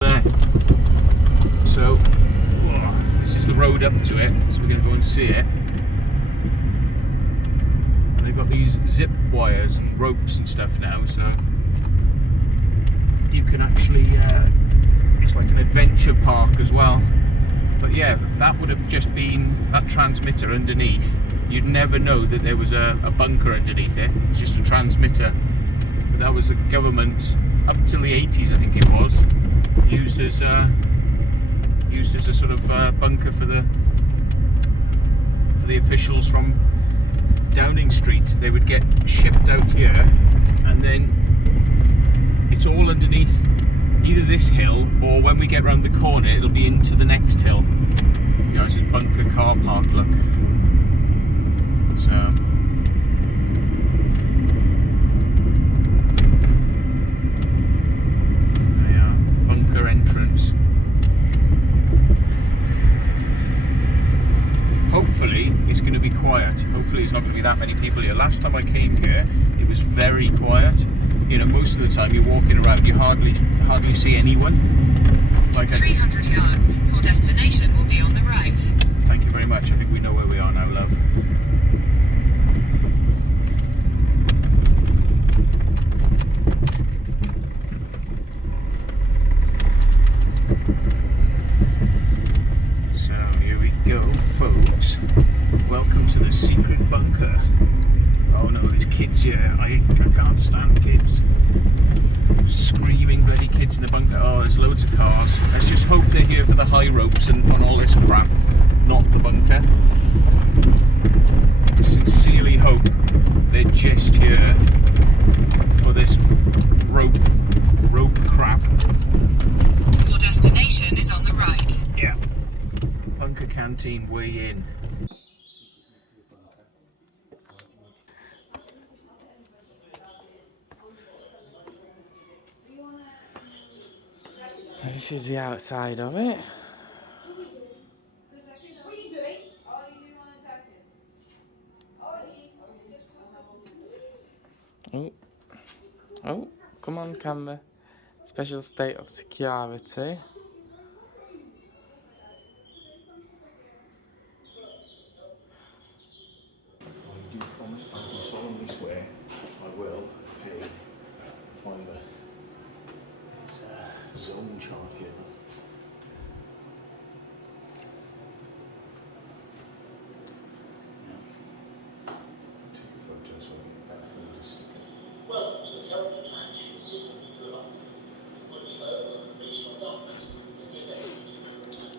There. So, this is the road up to it, so we're going to go and see it. And they've got these zip wires and ropes and stuff now, so you can actually, it's like an adventure park as well. But yeah, that would have just been that transmitter underneath. You'd never know that there was a bunker underneath it. It's just a transmitter. But that was a government, up till the 80s I think it was, used as a sort of bunker for the officials from Downing Street. They would get shipped out here, and then it's all underneath either this hill, or when we get round the corner it'll be into the next hill. You know, it's a bunker car park look. So there you are, bunker entrance. Hopefully it's going to be quiet. Hopefully there's not going to be that many people here. Last time I came here it was very quiet. You know, most of the time you're walking around, you hardly see anyone. Like 300 yards, your destination will be on the right. Thank you very much. I think we know where we are now, love. So here we go, folks. Welcome to the secret bunker. Oh no, there's kids here. I can't stand kids. Screaming bloody kids in the bunker. Oh, there's loads of cars. Let's just hope they're here for the high ropes and on all this crap, not the bunker. I sincerely hope they're just here for this rope crap. Your destination is on the right. Yeah. Bunker canteen way in. This is the outside of it. Oh, come on, camera. Special state of security. I do promise, I can solemnly swear, I will find the zone chart here. Take a photo so I can get better photos. Welcome to the Kelvedon Hatch, secret nuclear bunker. Will be home of regional government in the event of nuclear attack.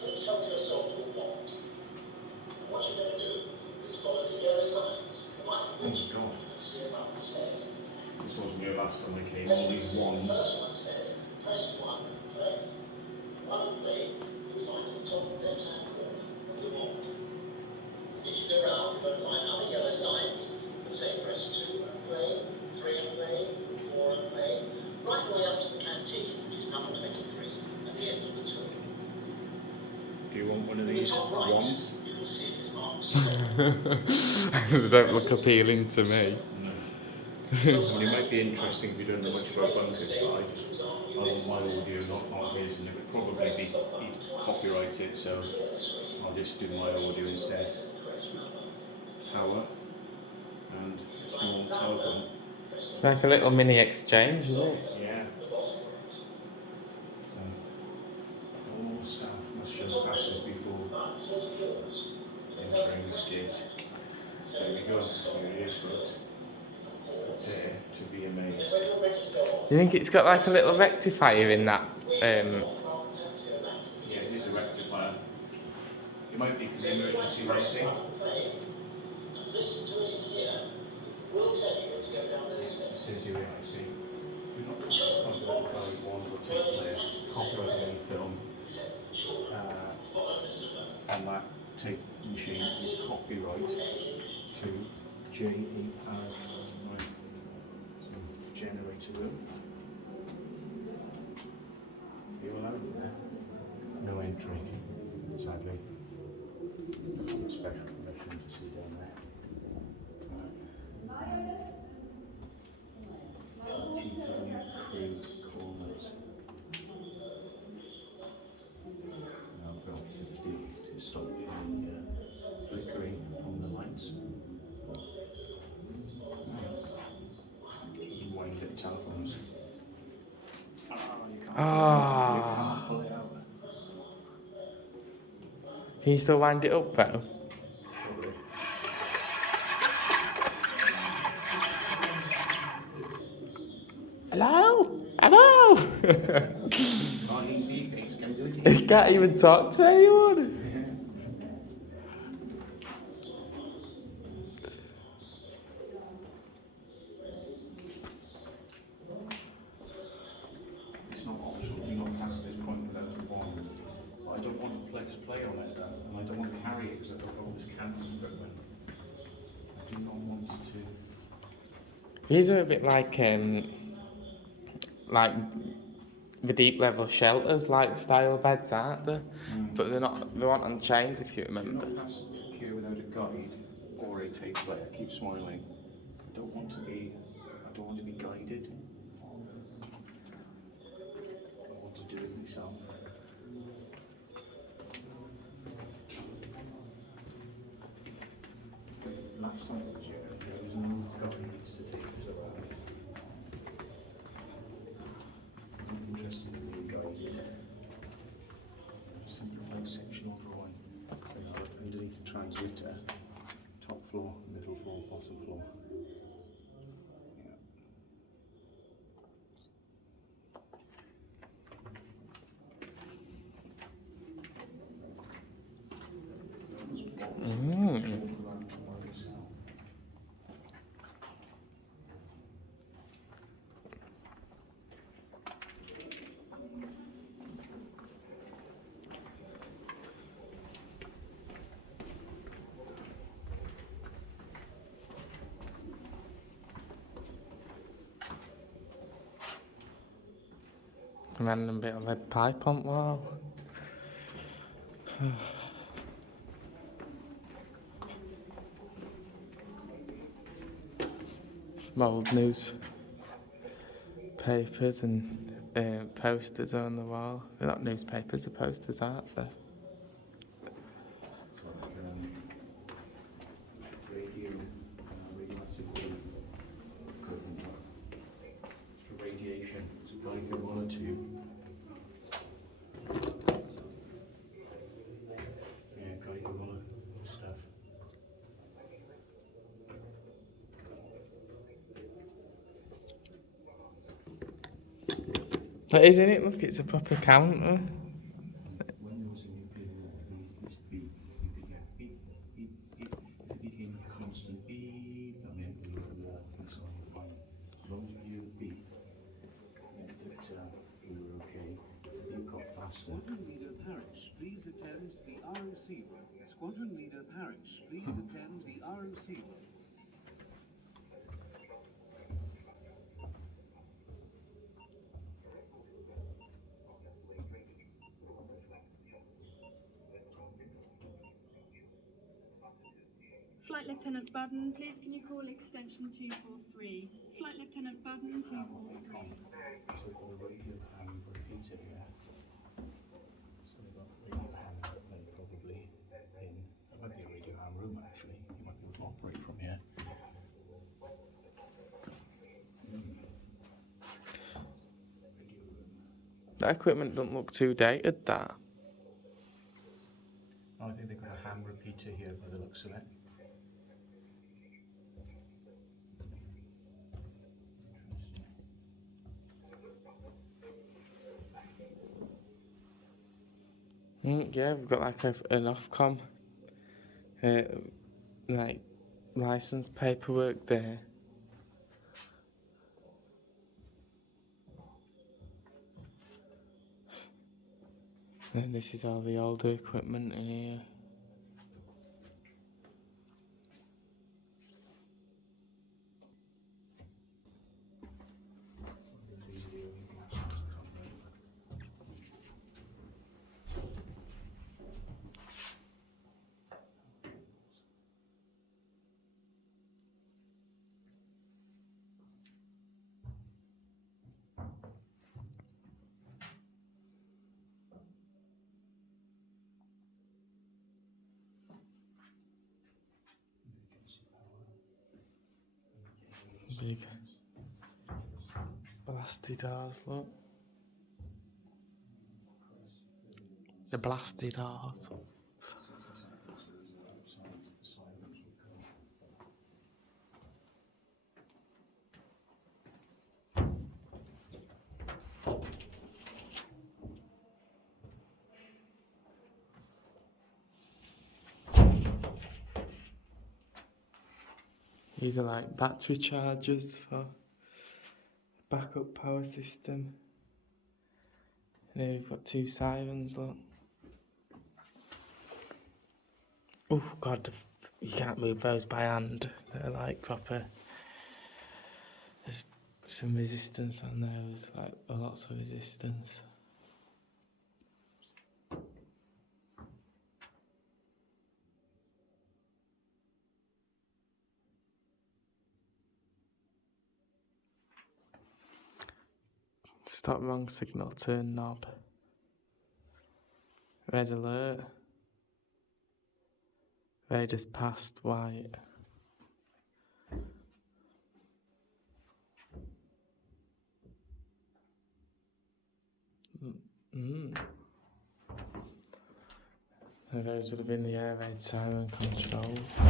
Please help yourself to a bond. And what you're going to do is follow the yellow signs. You might be Oh reaching my God. you can see above the stairs. This wasn't your last time I came, As all you can these see, the ones. first one says, press 1 and play. 1 and play, you'll find at the top left-hand corner of the wand. If you go round, you're going to find other yellow signs that say press 2 and play, 3 and play, 4 and play, right the way up to the canteen, which is number 23, at the end of the tour. Do you want one of In the these top right, wands? you can see it is marked They don't look appealing to me. I mean, it might be interesting if you don't know much about bunkers, but I want my audio, not his, and it would probably be copyrighted, so I'll just do my audio instead. Power and small telephone. Like a little mini exchange, isn't it? Yeah. So all staff must show passes before entering this gate. There we go. Here it is, folks. Prepare to be amazed. You think it's got like a little rectifier in that? Yeah, it is a rectifier. It might be for the emergency lighting. Listen to it in here. We'll tell you when to go down those stairs. It says here, I see. Do not copyright one or take play, copyright any film. And that tape machine is copyright to JER. Generator room. Are you allowed in there? No entry, sadly. Special permission to see down there. T to the new crew corners. Ah. pull it out. Can you still wind it up though? Probably. Hello? Hello? Can't even be face, can do You it. can't even talk to anyone. It's not optional, do not pass this point without a bond. I don't want to play on it, and I don't want to carry it because I've got all this camping equipment. I do not want to. These are a bit like the deep level shelters, like style beds, aren't they? But they're not. They aren't on chains, if you Do remember. not pass here without a guide or a tape player. Keep smiling. I don't want to be guided. I want to do it myself. Last time I was here, there was no guides to take us around. I'm not interested in being guided. Simplified sectional drawing. So now underneath the transmitter, top floor, middle floor, bottom floor. A random bit of lead pipe on the wall. Some old newspapers and posters on the wall. They're not newspapers, they're posters, aren't they? Radio, radioactive equipment. It's for radiation. It's a Geiger monotube. Yeah, Geiger mono stuff. But isn't it? Look, it's a proper counter. When there was a nuclear war, there was this beep. You could get beep, beep, beep. If it became a constant beep, that meant we were missile fire. As long as we hear the beep, meant that we were okay. The beep got faster. Squadron Leader Parish, please attend the ROC room. Squadron Leader Parish, please attend the ROC room. Flight Lieutenant Budden, please can you call extension 243? Flight Lieutenant Budden, 243. So we've got a radio ham repeater here. So we've got radio ham equipment probably in. That might be a radio ham room actually. You might be able to operate from here. Radio room. That equipment don't look too dated, that. I think they've got a ham repeater here by the looks of it. Yeah, we've got like an Ofcom, like license paperwork there. And this is all the older equipment in here. Big blasty doors, look. The blasted arse. These are like battery chargers for backup power system. And here we've got 2 sirens, look. Oh god, you can't move those by hand. They're like proper. There's some resistance on those, like lots of resistance. Stop wrong signal, turn knob. Red alert. Red has passed white. So those would have been the air raid siren controls.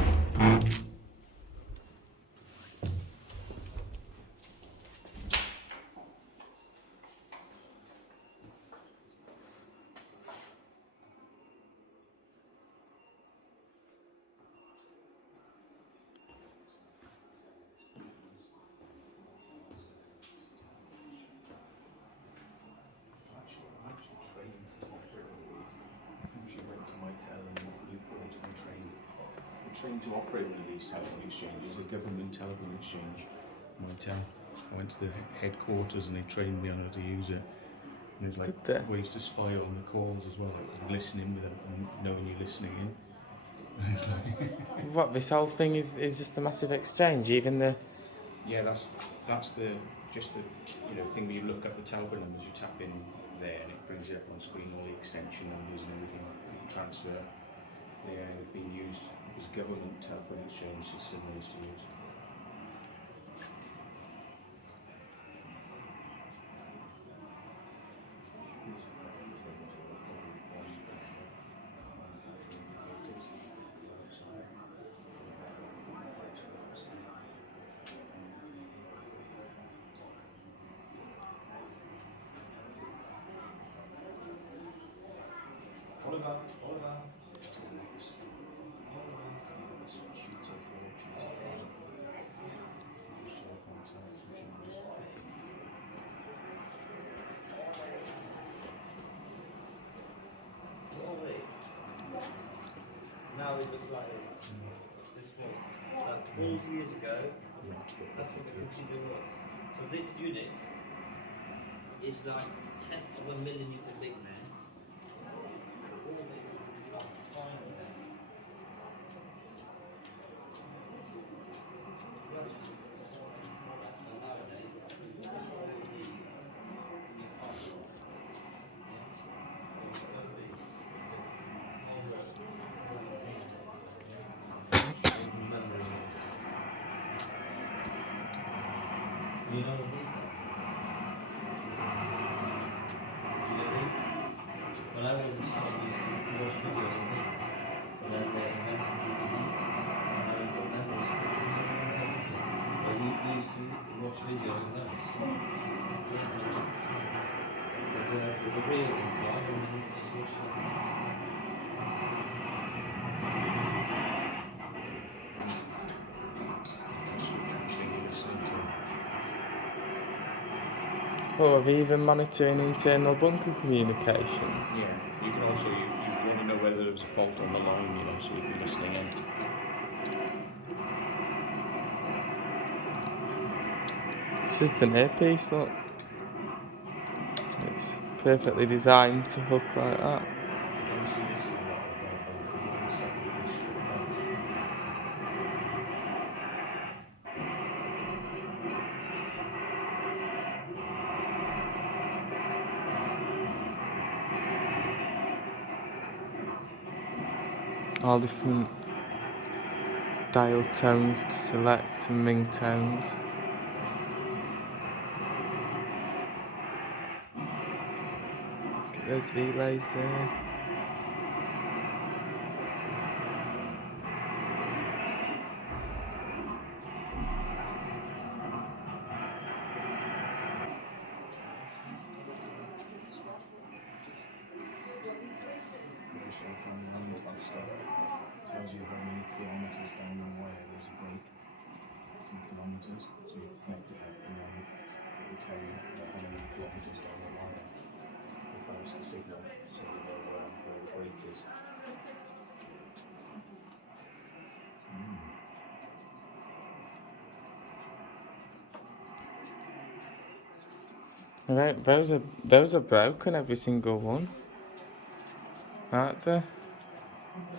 Trained to operate one of these telephone exchanges, a government telephone exchange. I went to the headquarters and they trained me on how to use it. And there's like ways to spy on the calls as well, like listening without them knowing you're listening in. And it's like What, this whole thing is just a massive exchange, even the... Yeah, that's the thing where you look at the telephone numbers, you tap in there and it brings it up on screen, all the extension numbers and everything, you can transfer. Yeah, it's being used as a government telephone exchange system they used to use. Now it looks like this. It's this small. Like 40 years ago, that's what the computer was. So this unit is like 1/10 of a millimeter big, man. All this are tiny. You know what these are? You know these? When I was in school, I used to watch videos on these. And then they invented DVDs. And now you've got memory sticks and everything. But you used to watch videos on those. Yeah, there's a reel inside and then you just watch it. Oh, are they even monitoring internal bunker communications? Yeah, you can also, you want to know whether there was a fault on the line, so you'd be listening in. It's just an earpiece, look. It's perfectly designed to look like that. You don't see this in a lot of stuff that would be stripped out. All different dial tones to select and ringtones. Look at those relays there. the signal, so you know where the break is. Right, those are broken, every single one, aren't they?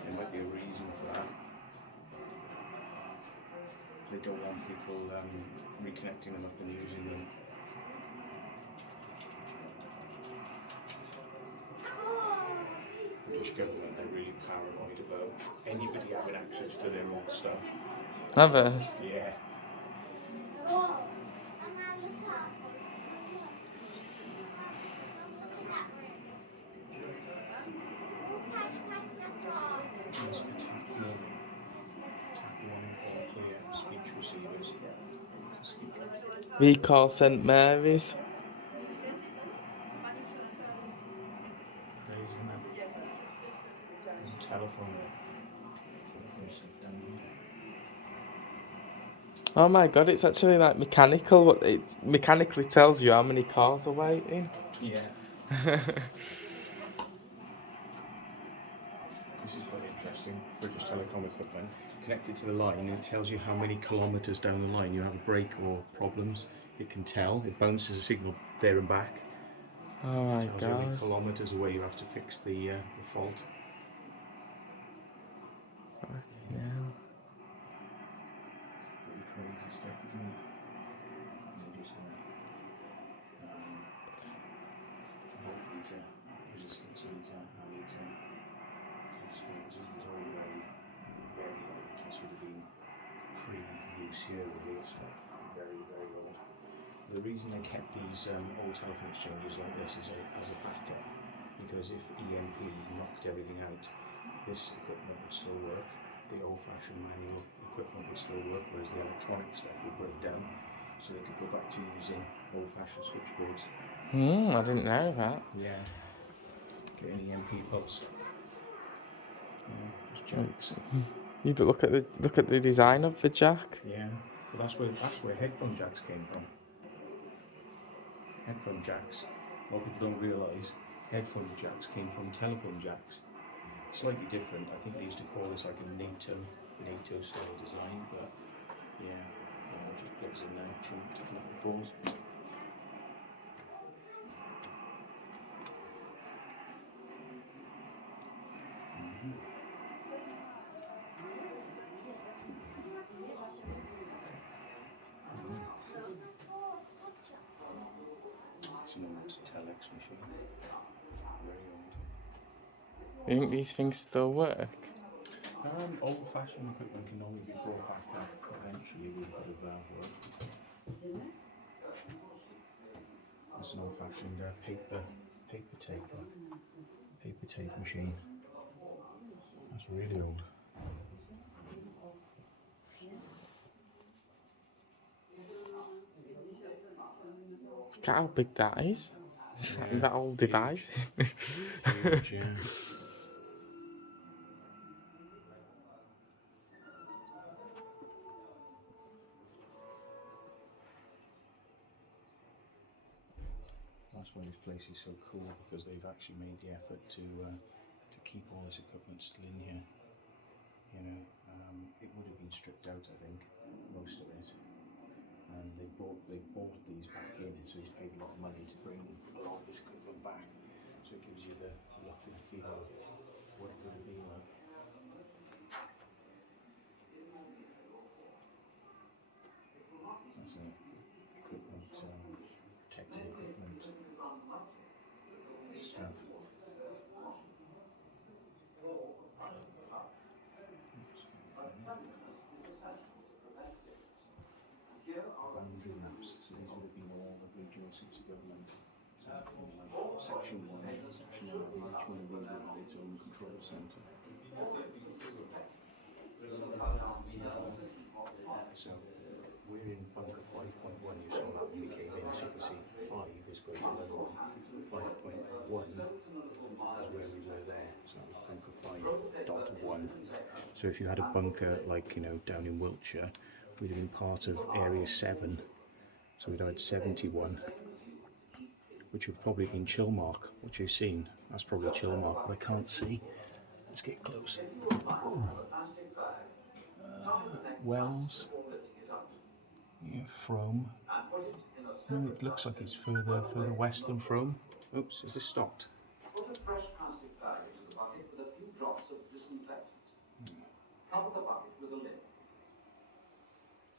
There might be a reason for that. They don't want people reconnecting them up and using them. British government, they're really paranoid about anybody having access to their own stuff. Have they? Yeah. There's attack one all clear, speech receivers. Recall St Mary's. Crazy, isn't it? There's a telephone set down here. Oh my god, it's actually like mechanical. What it mechanically tells you how many cars are waiting. Yeah. This is quite interesting. British Telecom equipment connected to the line, and it tells you how many kilometres down the line you have a break or problems. It can tell. It bounces a signal there and back. Oh my It tells you how many god. kilometres away you have to fix the fault. Fucking hell. Pretty crazy stuff, isn't it? Voltmeter, resistance meter, ammeter, test screens. This was all very old. This would have been pre-use here, really. It's very, very old. The reason they kept these old telephone exchanges like this is as a backup, because if EMP knocked everything out, this equipment would still work. The old-fashioned manual equipment would still work, whereas the electronic stuff would break down, so they could go back to using old-fashioned switchboards. I didn't know that. Yeah. Get an EMP pulse. Yeah, just jacks. You but look at the design of the jack. Yeah, but that's where headphone jacks came from. Headphone jacks. A lot of people don't realise headphone jacks came from telephone jacks. Slightly different. I think they used to call this like a NATO style design, but yeah, it just plugs in there to connect the calls. It's an old telex machine. Very old. You think these things still work? Old-fashioned equipment can only be brought back up eventually with a bit of work. It's an old-fashioned paper tape machine. That's really old. Look at how big that is. Yeah, That old device. Huge, yeah. That's why this place is so cool, because they've actually made the effort to keep all this equipment still in here. You know, it would have been stripped out, I think, most of it, and they bought these back in, so he's paid a lot of money to bring a lot of this equipment back. So it gives you the look and feel of what it would have been like. That's it. Equipment, protected equipment stuff. Boundary maps. So these would have been all the regional seats of government. So, section 1, section 11, each one of these would have its own control centre. So we're in bunker 5.1. You saw that when we came in. So you can see 5 is going to lower 5.1 is where we were there. So that was bunker 5.1. So if you had a bunker like, you know, down in Wiltshire, we'd have been part of area 7. So we'd had 71. which would probably been chill mark, which you've seen. That's probably chill mark, but I can't see. Let's get close. Wells. Yeah, Frome. No, it looks like it's further west than Frome. Oops, is this stopped? Put a fresh plastic bag into the bucket with a few drops of disinfectant. Cover the bucket with a lid.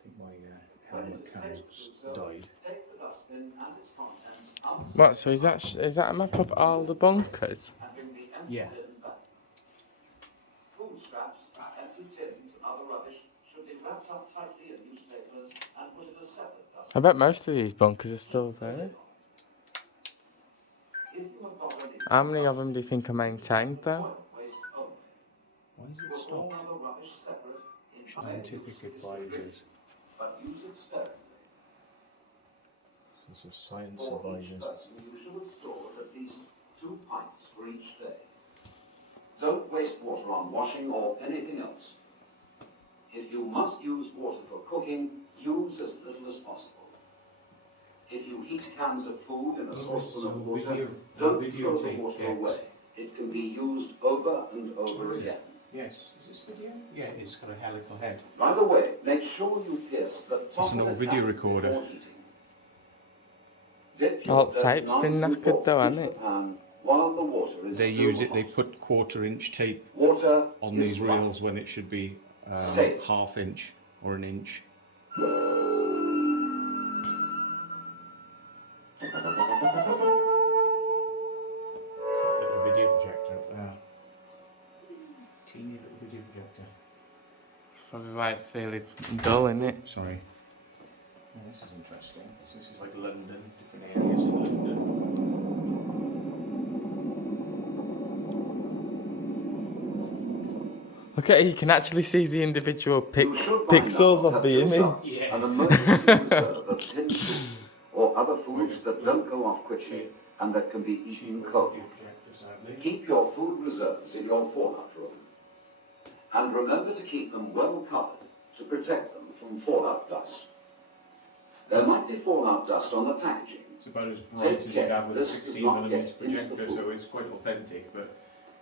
I think my helmet cam's died. Take the dustbin and its contents out What? So is that a map of all the bunkers? and bring the empty Yeah. bin back. Food scraps, empty tins and other rubbish should be wrapped up tightly in newspapers and put in a separate dustbin. I bet most of these bunkers are still there. If you have got any How many of them do you think are maintained though? waste only, Why is it put all stopped? other rubbish separate in Scientific advisors. but use it sparingly. This is science For each advisors. person, you should have stored at least 2 pints for each day. Don't waste water on washing or anything else. If you must use water for cooking, use as little as possible. If you heat cans of food in a saucepan of water, don't throw the water away. It can be used over and over again. Yes, is this video? Yeah, it's got a helical head. By the way, make sure you pierce the top It's an of old the video can recorder. before heating. Dip Oh, your dirty tape's been knife knackered though, hasn't into it? the pan while the water is They still use it. They hot. put 1/4-inch tape Water on is these right. reels when it should be Safe. 1/2 inch or an inch. Little video projector up there. Teeny little video projector. Probably why it's really dull, isn't it? Sorry. Oh, this is interesting. So this is like London, different areas in London. Okay, you can actually see the individual You should find pixels out of that the your image. ducks An emergency reserve of tinned food or other foods that don't go off quickly and that can be eaten cold. Keep your food reserves in your fallout room. And remember to keep them well covered to protect them from fallout dust. There might be fallout dust on the packaging. It's about as bright as Take you'd care have with a this does 16mm not get into projector, the food. so it's quite authentic, but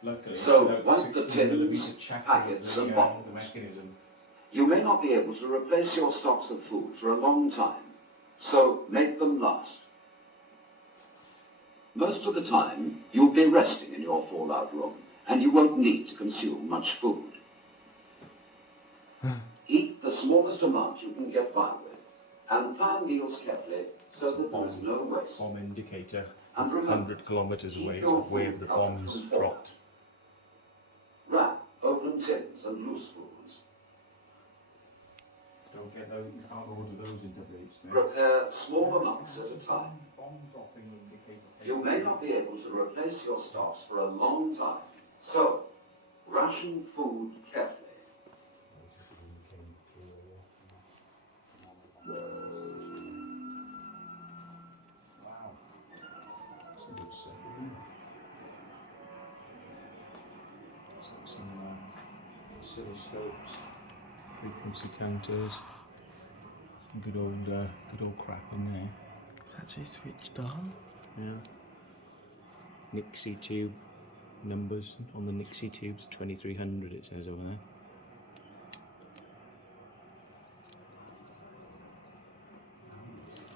luckily So, without wipe the the 16mm tins, chatting packets of and the bottles. mechanism. You may not be able to replace your stocks of food for a long time, so make them last. Most of the time, you'll be resting in your fallout room, and you won't need to consume much food. Eat the smallest amount you can get by with, and plan meals carefully so that there is no waste. Bomb indicator, And remember, 100 kilometres keep away, your so where food the covered bombs from fallout. dropped. Wrap open tins and loose foods. Don't get those, you can't order those in WH. Prepare small amounts at a time. Bomb dropping indicator. You may not be able to replace your stocks for a long time, so ration food carefully. Wow. That's some good stuff, isn't it? There's like some oscilloscopes, frequency counters, some good old crap in there. It's actually switched on. Yeah. Nixie tube numbers on the Nixie tubes, 2300 it says over there.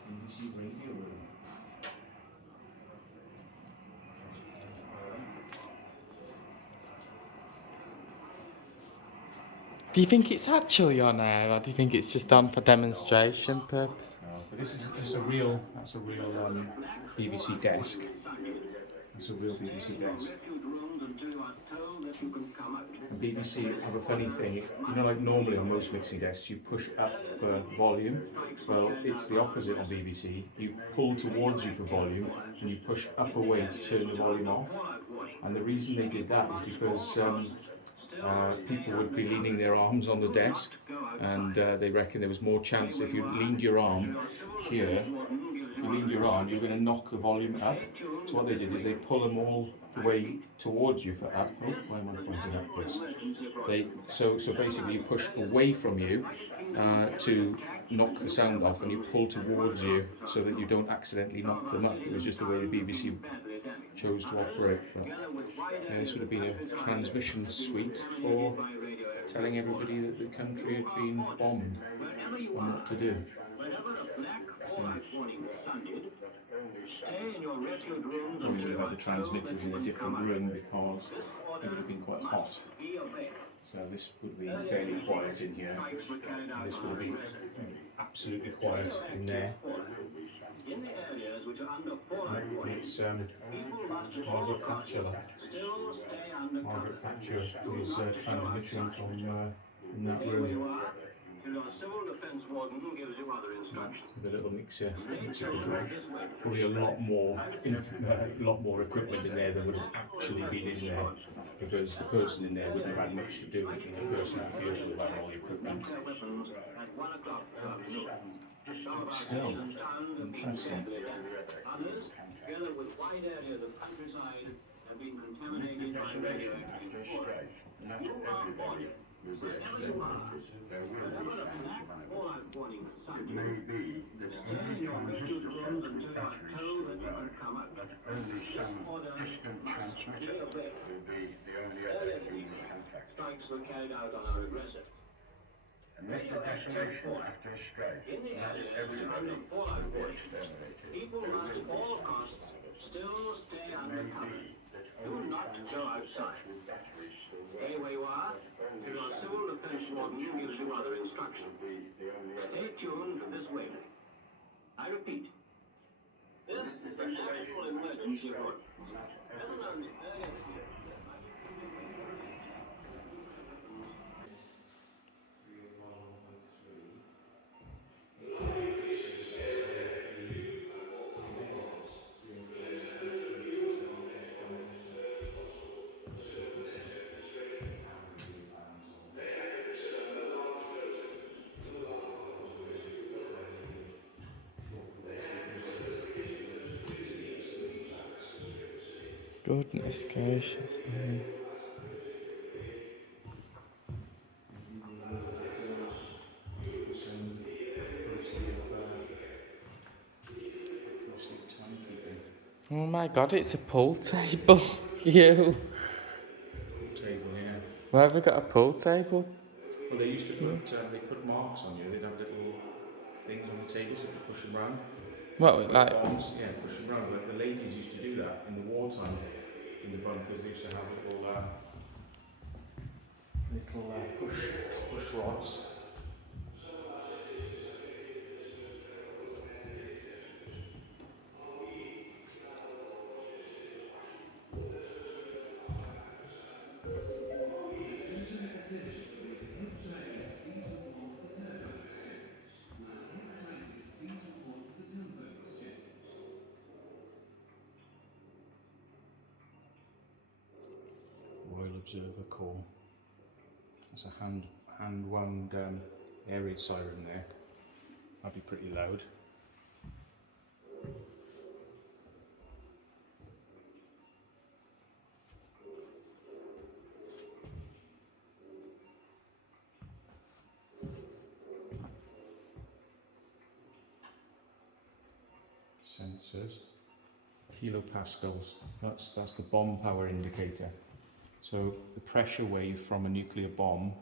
BBC radio room. Do you think it's actually on air, or do you think it's just on for demonstration purpose? No, but this is a real. That's a real BBC desk. That's a real BBC desk. And BBC have a funny thing. You know, like normally on most mixing desks, you push up for volume. Well, it's the opposite on BBC. You pull towards you for volume, and you push up away to turn the volume off. And the reason they did that is because people would be leaning their arms on the desk, and they reckon there was more chance if you leaned your arm here, you leaned your arm, you're going to knock the volume up. So what they did is they pull them all the way towards you for up. Oh, why am I pointing upwards? So basically you push away from you to knock the sound off and you pull towards you so that you don't accidentally knock them up. It was just the way the BBC chose to operate. But yeah, this would have been a transmission suite for telling everybody that the country had been bombed and what to do. Probably would have had the transmitters in a different room because it would have been quite hot. So this would have been fairly quiet in here. And this would have been absolutely quiet in there. It's Margaret Thatcher. Margaret Thatcher is transmitting from in that room. The little mixer control. Probably a lot more equipment in there than would have actually been in there, because the person in there wouldn't have had much to do, and the person out here would have had all the equipment. Still interesting. Others, together with wide areas of countryside, have been contaminated by radioactive water. You are warned. Wherever you are, whenever a black fallout warning sounds, stay in your refuge rooms until you are told that you can come out. This order must be obeyed. Earlier this week, strikes were carried out on our aggressor. Radioactive water. In the areas surrounding fallout warning, people must at all costs still stay under cover. Do not go outside. Stay where you are, till your civil defense warden gives you other instructions. Stay tuned to this wavelength. I repeat, this is the National Emergency Report. President Goodness gracious me. Oh my god, it's a pool table. You. Table, yeah. Why have we got a pool table? Well, they used to put they put marks on you. They'd have little things on the table so you could push them round. What, like? Bombs, yeah, push them round. Like the ladies used to do that in the wartime. In the bunkers, they used to have little push rods. Royal Observer Corps. That's a hand wound air raid siren there. That'd be pretty loud. Sensors. Kilopascals. That's the bomb power indicator. So the pressure wave from a nuclear bomb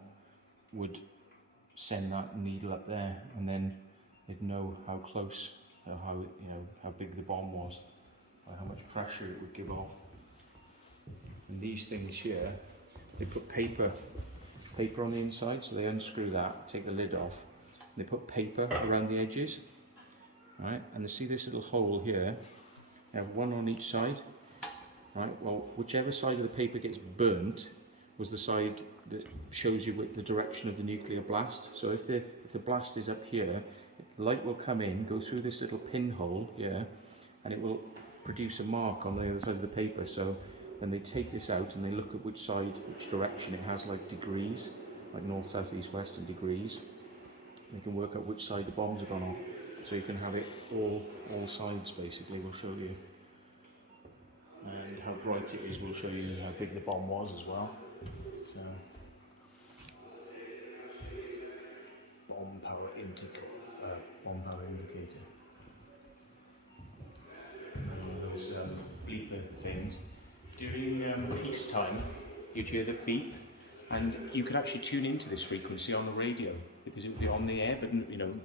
would send that needle up there, and then they'd know how close, or how big the bomb was, or how much pressure it would give off. And these things here, they put paper on the inside, so they unscrew that, take the lid off, and they put paper around the edges, right? And they see this little hole here. You have one on each side. Right, well, whichever side of the paper gets burnt was the side that shows you the direction of the nuclear blast. So if the blast is up here, light will come in, go through this little pinhole here, and it will produce a mark on the other side of the paper. So when they take this out and they look at which direction it has, like degrees, like north, south, east, west, and degrees, they can work out which side the bombs have gone off. So you can have it all sides basically. We'll show you. And how bright it is will show you how big the bomb was as well. So, bomb power indicator. bomb power indicator. One of those beeper things. During peacetime, you'd hear the beep, and you could actually tune into this frequency on the radio because it would be on the air, but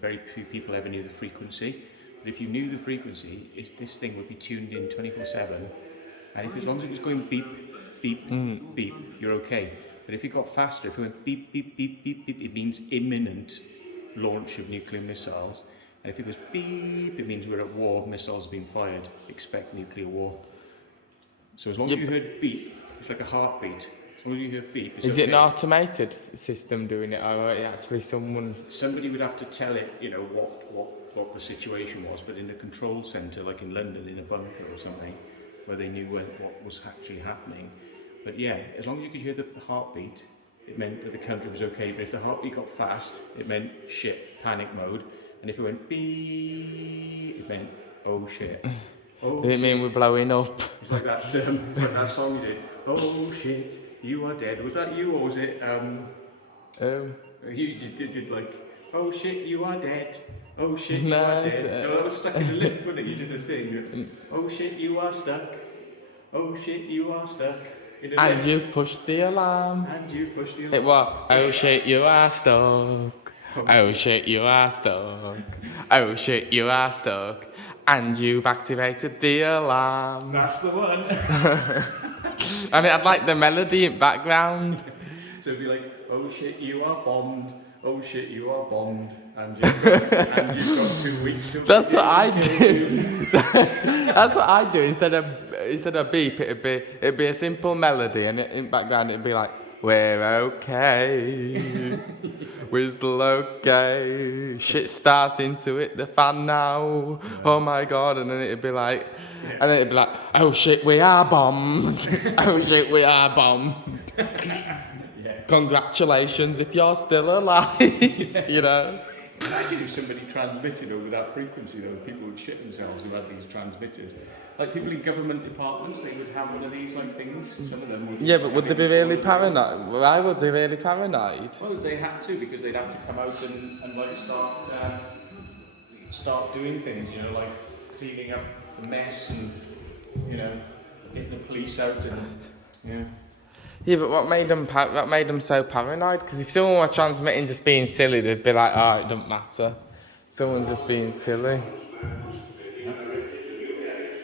very few people ever knew the frequency. But if you knew the frequency, this thing would be tuned in 24/7, and as long as it was going beep, beep, beep, you're okay. But if it got faster, if it went beep, beep, beep, beep, beep, it means imminent launch of nuclear missiles. And if it goes beep, it means we're at war, missiles have been fired, expect nuclear war. So as long as you heard beep, it's like a heartbeat. As long as you hear beep, it's Is okay. it an automated system doing it, or actually someone? Somebody would have to tell it, what the situation was, but in a control centre, like in London, in a bunker or something, where they knew what was actually happening. But yeah, as long as you could hear the heartbeat, it meant that the country was okay. But if the heartbeat got fast, it meant shit, panic mode. And if it went beep, it meant oh shit. Oh, Does it mean we're blowing up? It's like that. It's like that song you did. Oh shit, you are dead. Was that you, or was it? You did like, oh shit, you are dead. Oh shit, you are dead. No, that was stuck in the lift, wasn't it? You did the thing. Oh shit, you are stuck. Oh shit, you are stuck. And you've pushed the alarm. And you pushed the alarm. It was, oh shit, you are stuck. Oh shit, you are stuck. Oh shit, you are stuck. And you've activated the alarm. That's the one. And it had like the melody in background. So it'd be like, oh shit, you are bombed. Oh shit, you are bombed. And you've got 2 weeks to. That's what I do. That's what I do. Instead of beep, it'd be a simple melody, and in background it'd be like, we're okay. We're still okay. Shit's starting to hit the fan now. Oh my god! And then it'd be like, oh shit, we are bombed. Oh shit, we are bombed. Congratulations if you're still alive. Imagine if somebody transmitted over that frequency, though, people would shit themselves who had these transmitters. Like people in government departments, they would have one of these things. Some of them would. Yeah, but would they be really paranoid? Why would they really paranoid? Well, they had to, because they'd have to come out and like start doing things, like cleaning up the mess and getting the police out and Yeah, but what made them so paranoid? Because if someone were transmitting just being silly, they'd be like, oh, it doesn't matter. Someone's just being silly.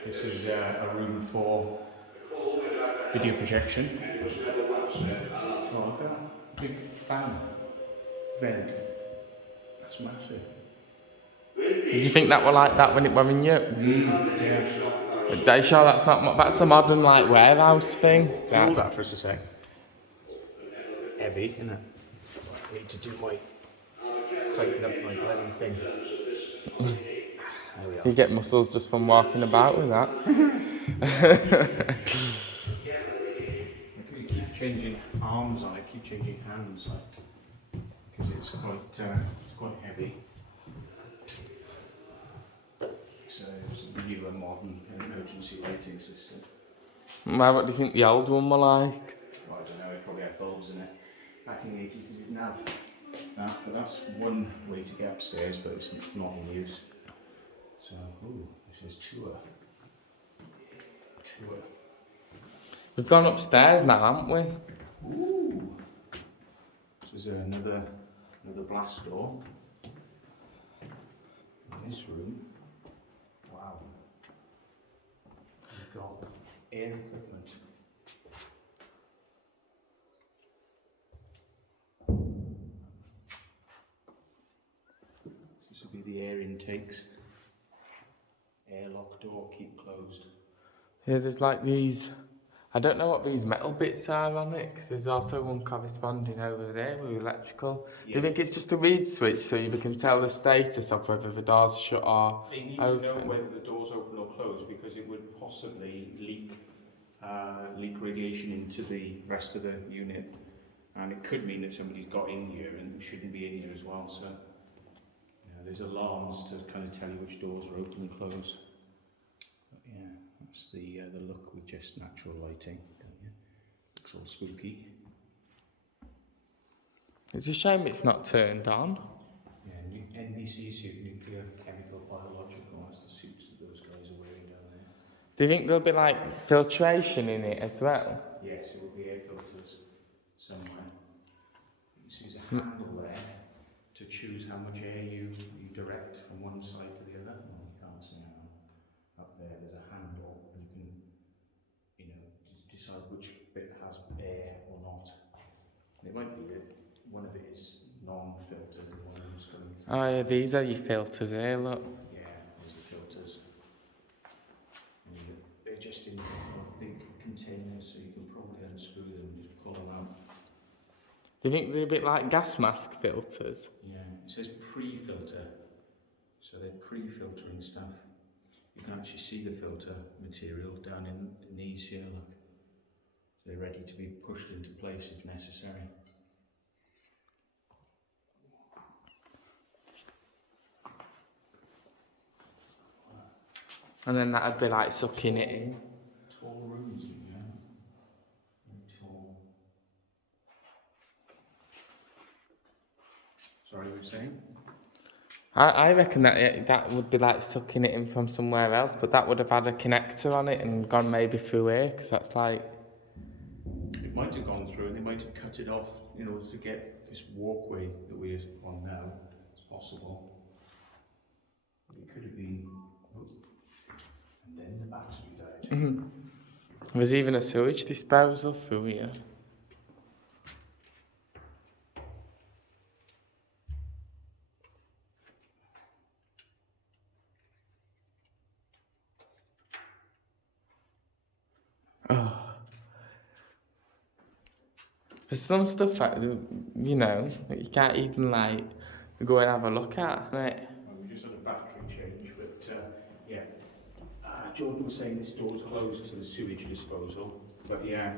This is a room for video projection. Oh, look at that big fan vent. That's massive. Do you think that were like that when it were in use? Yeah. Are you sure that's a modern like warehouse thing? Hold that for us a sec. Heavy, isn't it? I need to do tighten up my bloody thing. There we are. You get muscles just from walking about with that. I keep changing arms on it, keep changing hands, because it's quite heavy. So it's really a modern emergency lighting system. What do you think the old one were like? Well, I don't know, it probably had bulbs in it. Back in the 80s they didn't have that, but that's one way to get upstairs, but it's not in use. So, this is tour. We've gone upstairs now, haven't we? Ooh. This is another blast door. In this room. Wow. We've got air equipment. This will be the air intakes. Airlock door, keep closed. Yeah, there's like these. I don't know what these metal bits are on it, because there's also one corresponding over there with electrical. Yeah. Do you think it's just a read switch so you can tell the status of whether the door's shut or They need open? to know whether the door's open or closed, because it would possibly leak radiation into the rest of the unit, and it could mean that somebody's got in here and shouldn't be in here as well. So there's alarms to kind of tell you which doors are open and closed. But yeah, that's the look with just natural lighting. Looks all spooky. It's a shame it's not turned on. Yeah, NBC suit, nuclear, chemical, biological. That's the suits that those guys are wearing down there. Do you think there'll be like filtration in it as well? Yes, it will be air filters somewhere. You see there's a handle there to choose how much air you direct from one side to the other. Well, you can't see how. Up there's a handle, and you can, decide which bit has air or not. And it might be that one of it is non-filtered and one of them's coming through. Oh yeah, these are your filters here, look. Yeah, there's the filters. And they're just in big containers, so you can probably unscrew them and just pull them out. Do you think they're a bit like gas mask filters? Yeah, it says pre-filter, so they're pre-filtering stuff. You can actually see the filter material down in these here, look. They're ready to be pushed into place if necessary. And then that'd be like sucking it in. Tall rooms, yeah. Very tall. Sorry, you were saying? I reckon that would be like sucking it in from somewhere else, but that would have had a connector on it and gone maybe through here, because that's like... It might have gone through and they might have cut it off in order to get this walkway that we're on now. It's possible. It could have been... Oh. And then the battery died. Mm-hmm. There's even a sewage disposal through here. Oh. There's some stuff that, that you can't even like go and have a look at, right? Well, we just had a battery change, but yeah. Jordan was saying this door's closed to the sewage disposal, but yeah,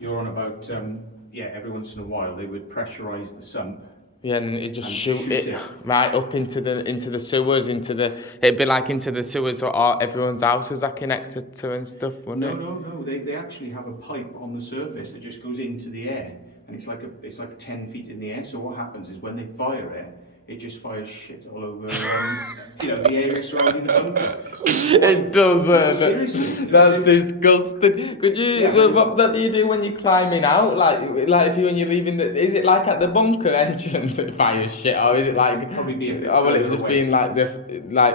you're on about, every once in a while they would pressurise the sump. Yeah, and it just And shoot shoot it it. right up into the sewers, it'd be like into the sewers or everyone's houses are connected to and stuff, wouldn't it? No. They actually have a pipe on the surface that just goes into the air, and it's like 10 feet in the air. So what happens is when they fire it just fires shit all over, the area surrounding the bunker. It doesn't. Seriously? That's disgusting. Could you? Yeah. What do you do when you're climbing out? Like if when you're leaving is it like at the bunker entrance it fires shit, or is it like? It'd probably be a bit or will it further just away.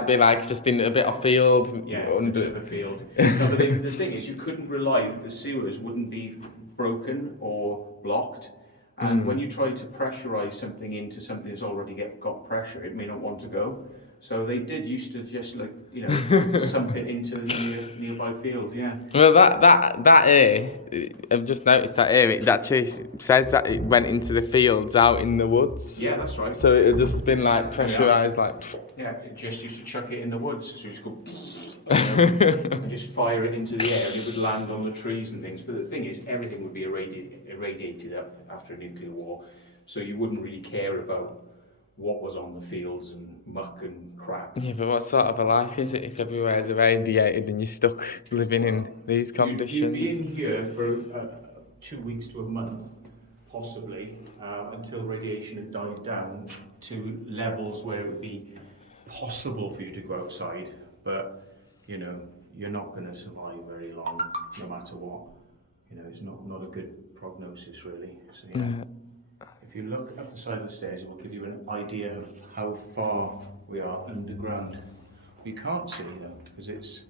be like just in a bit of field? Yeah, a bit of a field. No, but the thing is, you couldn't rely that the sewers wouldn't be broken or blocked. And when you try to pressurise something into something that's already got pressure, it may not want to go. So they used to just sump it into the nearby field, yeah. Well, that air, I've just noticed that air. It actually says that it went into the fields out in the woods. Yeah, that's right. So it had just been like pressurised, like. Yeah, it just used to chuck it in the woods. So you just go and just fire it into the air, and it would land on the trees and things. But the thing is, everything would be irradiated up after a nuclear war, so you wouldn't really care about what was on the fields and muck and crap. Yeah, but what sort of a life is it if everywhere is irradiated and you're stuck living in these conditions? You'd be in here for 2 weeks to a month, possibly, until radiation had died down to levels where it would be possible for you to go outside, but you're not going to survive very long, no matter what. It's not a good prognosis, really. So if you look up the side of the stairs, it will give you an idea of how far we are underground. We can't see though, because it's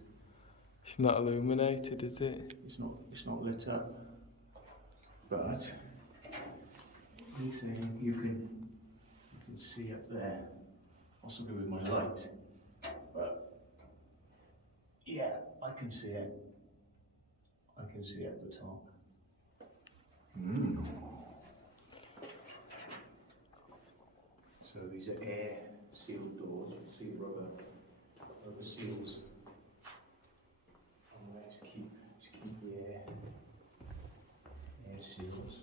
not illuminated, is it? It's not lit up. But you can see up there, possibly with my light. But yeah, I can see it. I can see it at the top. So these are air sealed doors. You can see the rubber seals on there to keep the air seals.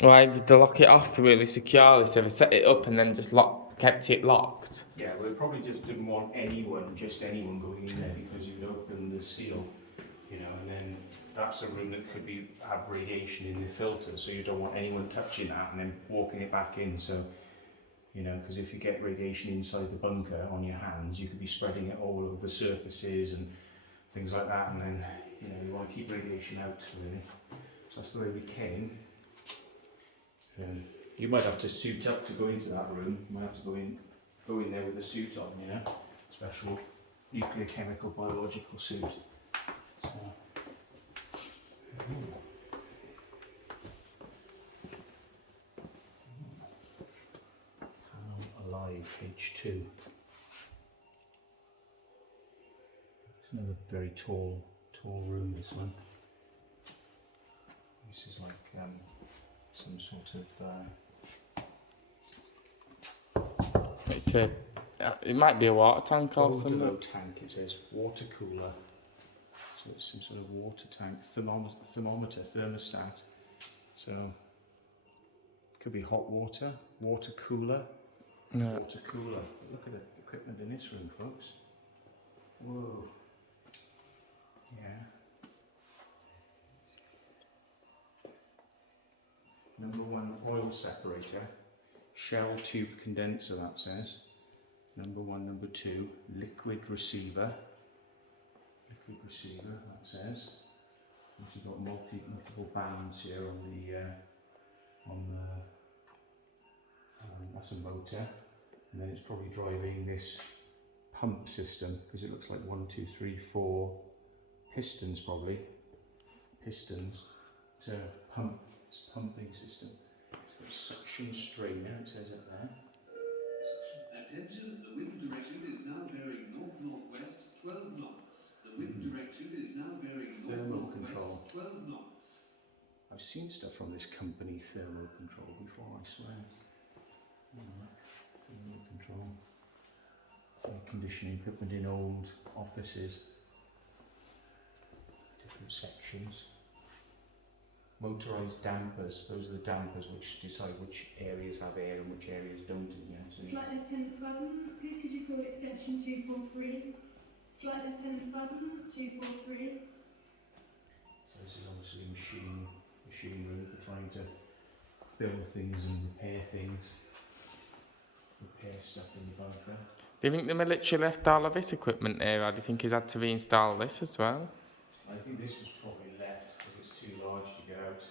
Why did they lock it off really securely? So they set it up and then just kept it locked. Yeah, well, they probably just didn't want anyone going in there because you'd open the seal, you know, and then that's a room that could have radiation in the filter, so you don't want anyone touching that and then walking it back in. So, you know, because if you get radiation inside the bunker on your hands, you could be spreading it all over surfaces and things like that, and then, you know, you want to keep radiation out, really. So that's the way we came. You might have to suit up to go into that room. You might have to go in there with a suit on, you know, special nuclear, chemical, biological suit. So, Panel Alive H2. It's another very tall room. This one. This is like some sort of. It's it might be a water tank or something. Tank. It says water cooler. So it's some sort of water tank, thermometer, thermostat. So could be hot water, water cooler, water cooler. Look at the equipment in this room, folks. Whoa. Yeah. Number 1 oil separator, shell tube condenser, that says. Number 1, number 2 liquid receiver. Liquid receiver, that says. Also got multiple bands here on the that's a motor, and then it's probably driving this pump system because it looks like 1, 2, 3, 4 pistons, probably pistons to pump. It's a pumping system. It's got a suction strainer, it says it there. Attention, the wind direction is now bearing north-northwest 12 knots. The wind direction is now bearing north-northwest 12 knots. I've seen stuff from this company, Thermo Control, before, I swear. Thermo Control. Air conditioning equipment in old offices. Different sections. Motorised dampers, those are the dampers which decide which areas have air and which areas don't. So Flight Lieutenant Fadden, please could you call extension 243? Flight Lieutenant Fadden, 243. So this is obviously a machine room for trying to build things and repair things. Repair stuff in the bunker. Do you think the military left all of this equipment here, or do you think he's had to reinstall this as well? I think this was probably left because it's too large to get out.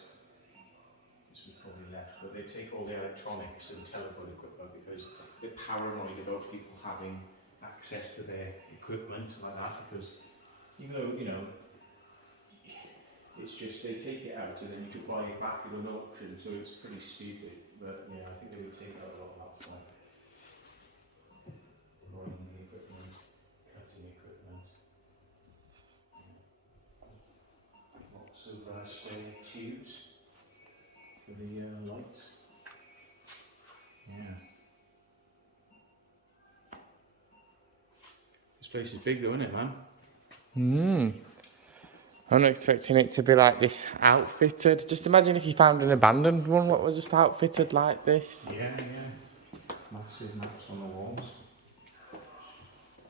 This was probably left, but they take all the electronics and telephone equipment because they're paranoid about people having access to their equipment like that, because even though, you know, it's just they take it out and then you could buy it back at an auction, so it's pretty stupid. But yeah, I think they would take out a lot of that stuff. Running the equipment, cutting equipment. Lots of spare tubes for the lights. Yeah. This place is big though, isn't it, man? I'm not expecting it to be like this outfitted. Just imagine if you found an abandoned one that was just outfitted like this. Yeah. Massive maps on the walls.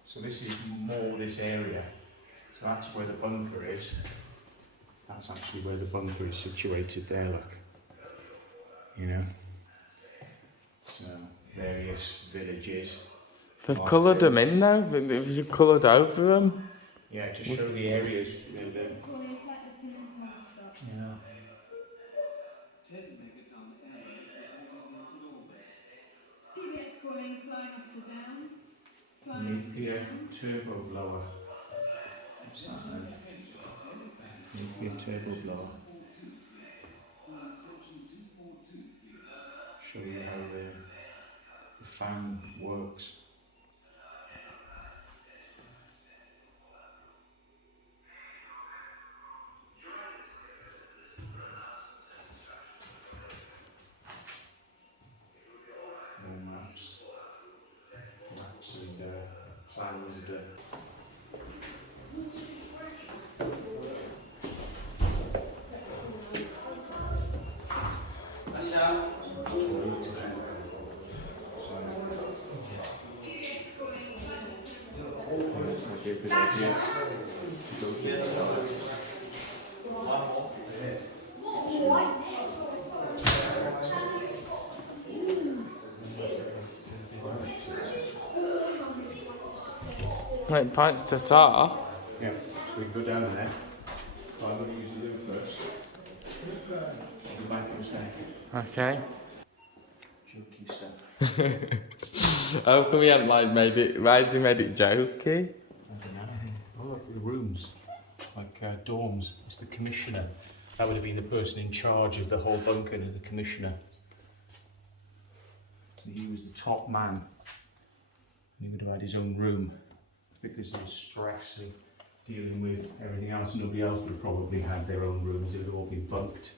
So this is more this area. So that's where the bunker is. That's actually where the bunker is situated there, look. You know? So, various villages. They've coloured them in though. Have you coloured over them? Yeah, to show the areas. Calling Flight Lieutenant Master. Yeah. Ted Megaton Airways reporting this at URBEX. PBX calling Flying Officer Downs. Flying Officer Nuclear Downs. turbo blower. What's that then? Nuclear turbo blower. Show you how the fan works. Maps and plans of the. Toilets there. Might be a good idea to go to the toilet. Right, pints to tar. Yeah, so we can go down there. Well, I'm going to use the loo first. I'll be back in a sec. Okay. Jokey stuff. How come he hadn't like made it? Why has he made it jokey? I don't know. Oh look, the rooms, like dorms. It's the commissioner. That would have been the person in charge of the whole bunker, the commissioner. He was the top man. He would have had his own room because of the stress of dealing with everything else. Nobody else would have probably had their own rooms. They would have all been bunked.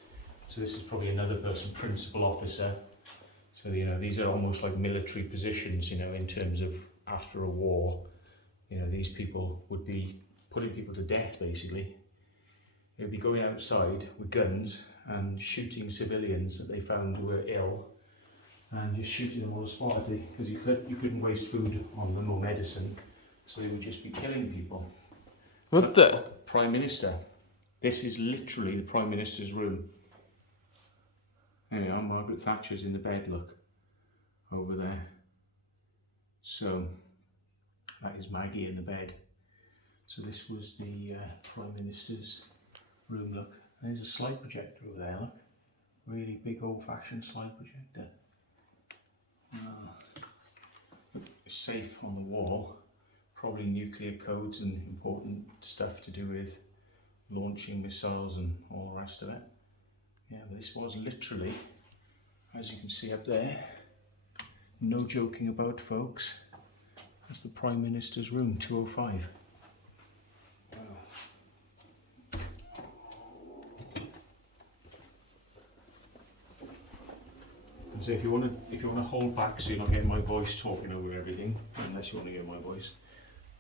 So this is probably another person, principal officer. So, you know, these are almost like military positions, you know, in terms of after a war. You know, these people would be putting people to death, basically. They would be going outside with guns and shooting civilians that they found were ill and just shooting them on the spot because you couldn't waste food on them or medicine. So they would just be killing people. What the? Prime Minister. This is literally the Prime Minister's room. There we are, Margaret Thatcher's in the bed, look. Over there. So, that is Maggie in the bed. So this was the Prime Minister's room, look. There's a slide projector over there, look. Really big old-fashioned slide projector. It's safe on the wall. Probably nuclear codes and important stuff to do with launching missiles and all the rest of it. Yeah, but this was literally, as you can see up there, no joking about, folks. That's the Prime Minister's room, 205. Wow. So if you want to hold back so you're not getting my voice talking over everything, unless you want to get my voice,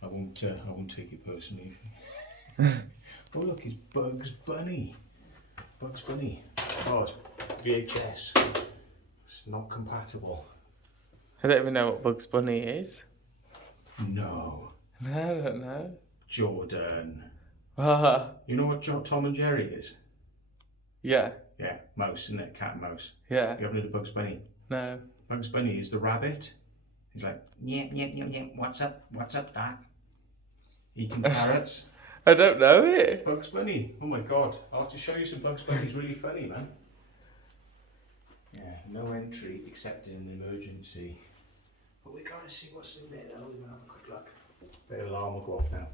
I won't take it personally. Oh look, it's Bugs Bunny. Bugs Bunny. Oh, it's VHS. It's not compatible. I don't even know what Bugs Bunny is. No. No, I don't know. Jordan. Ah, You know what Tom and Jerry is? yeah, Yeah, mouse, isn't it? Cat and mouse. yeah. You haven't heard of Bugs Bunny? No. Bugs Bunny is the rabbit. He's like, yep, yep, yep, yep. What's up, Dad? Eating carrots. I don't know it. Bugs Bunny. Oh my God. I'll have to show you some Bugs Bunny. He's really funny, man. Yeah, no entry except in an emergency. But we gotta see what's in there. Now we're gonna have a quick look. The alarm will go off now.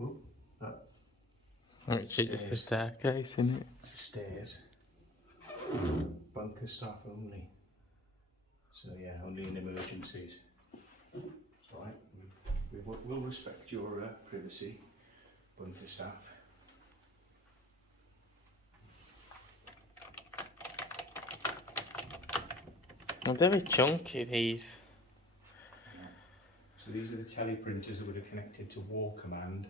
Oh, that. Actually, just the staircase, isn't it? It's the stairs. Bunker staff only. So yeah, only in emergencies. It's alright. We'll respect your privacy, bunker staff. They're very chunky, these. So these are the teleprinters that would have connected to War Command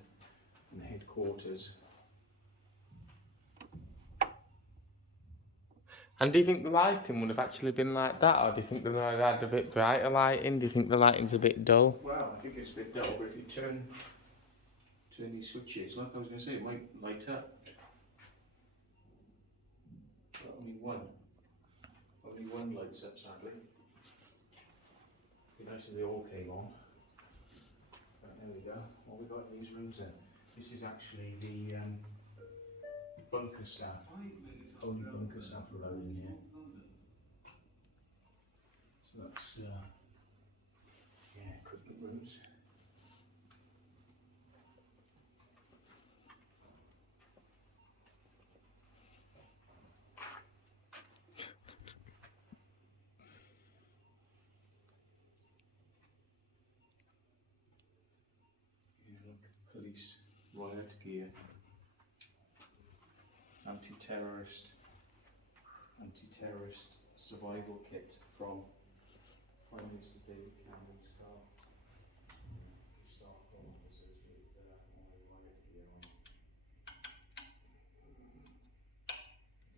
and headquarters. And do you think the lighting would have actually been like that, or do you think they would have had a bit brighter lighting? Do you think the lighting's a bit dull? Well, I think it's a bit dull, but if you turn these switches, like I was going to say, it might light up. But only one lights up, sadly. It'd be nice if they all came on. But there we go. What we got in these rooms then? This is actually the bunker staff. Only bunker staff allowed in here. So that's yeah, equipment rooms. Police riot gear, anti-terrorist survival kit from Prime Minister David Cameron's car. Staff officers with riot gear on.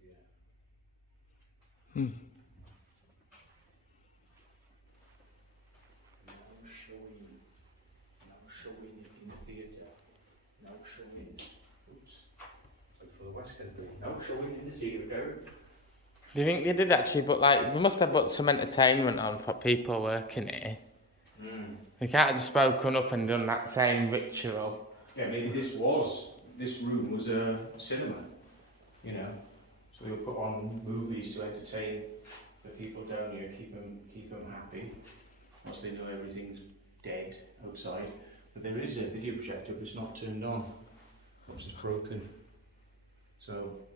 Yeah. Hmm. Now showing it in the theatre. Now showing it. Oops. So for the West Country. Now showing it in the theatre. Do you think they did actually? But like, we must have put some entertainment on for people working here. They can't have just spoken up and done that same ritual. Yeah, maybe this room was a cinema, you know. So they'll put on movies to entertain the people down here, keep them happy, once they know everything's dead outside. But there is a video projector, but it's not turned on. It's just broken. So,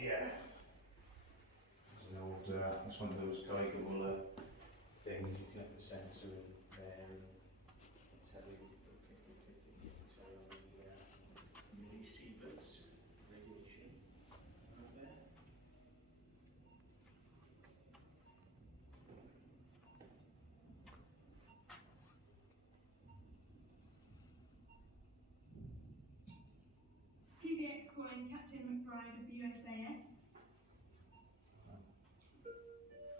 yeah. It's an old, it's one of those Geiger things. You can have the sensor in there and tell you, tell you the mini sieverts radiation out there. URBEX calling Captain McBride of the USAS.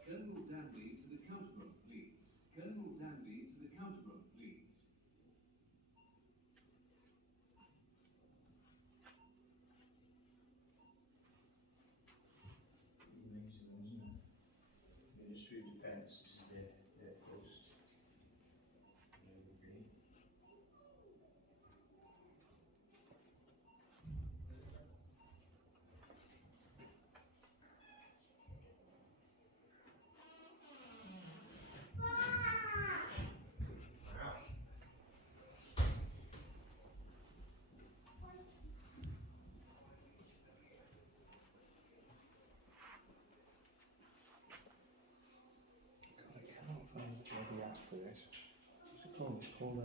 Colonel Danby to the counterbrook, please. Colonel Danby to the counterbrook, please. Amazing, wasn't it? Ministry of Defence, this is their post. Okay. God, I cannot find the bloody app for this. What's it called? It's called,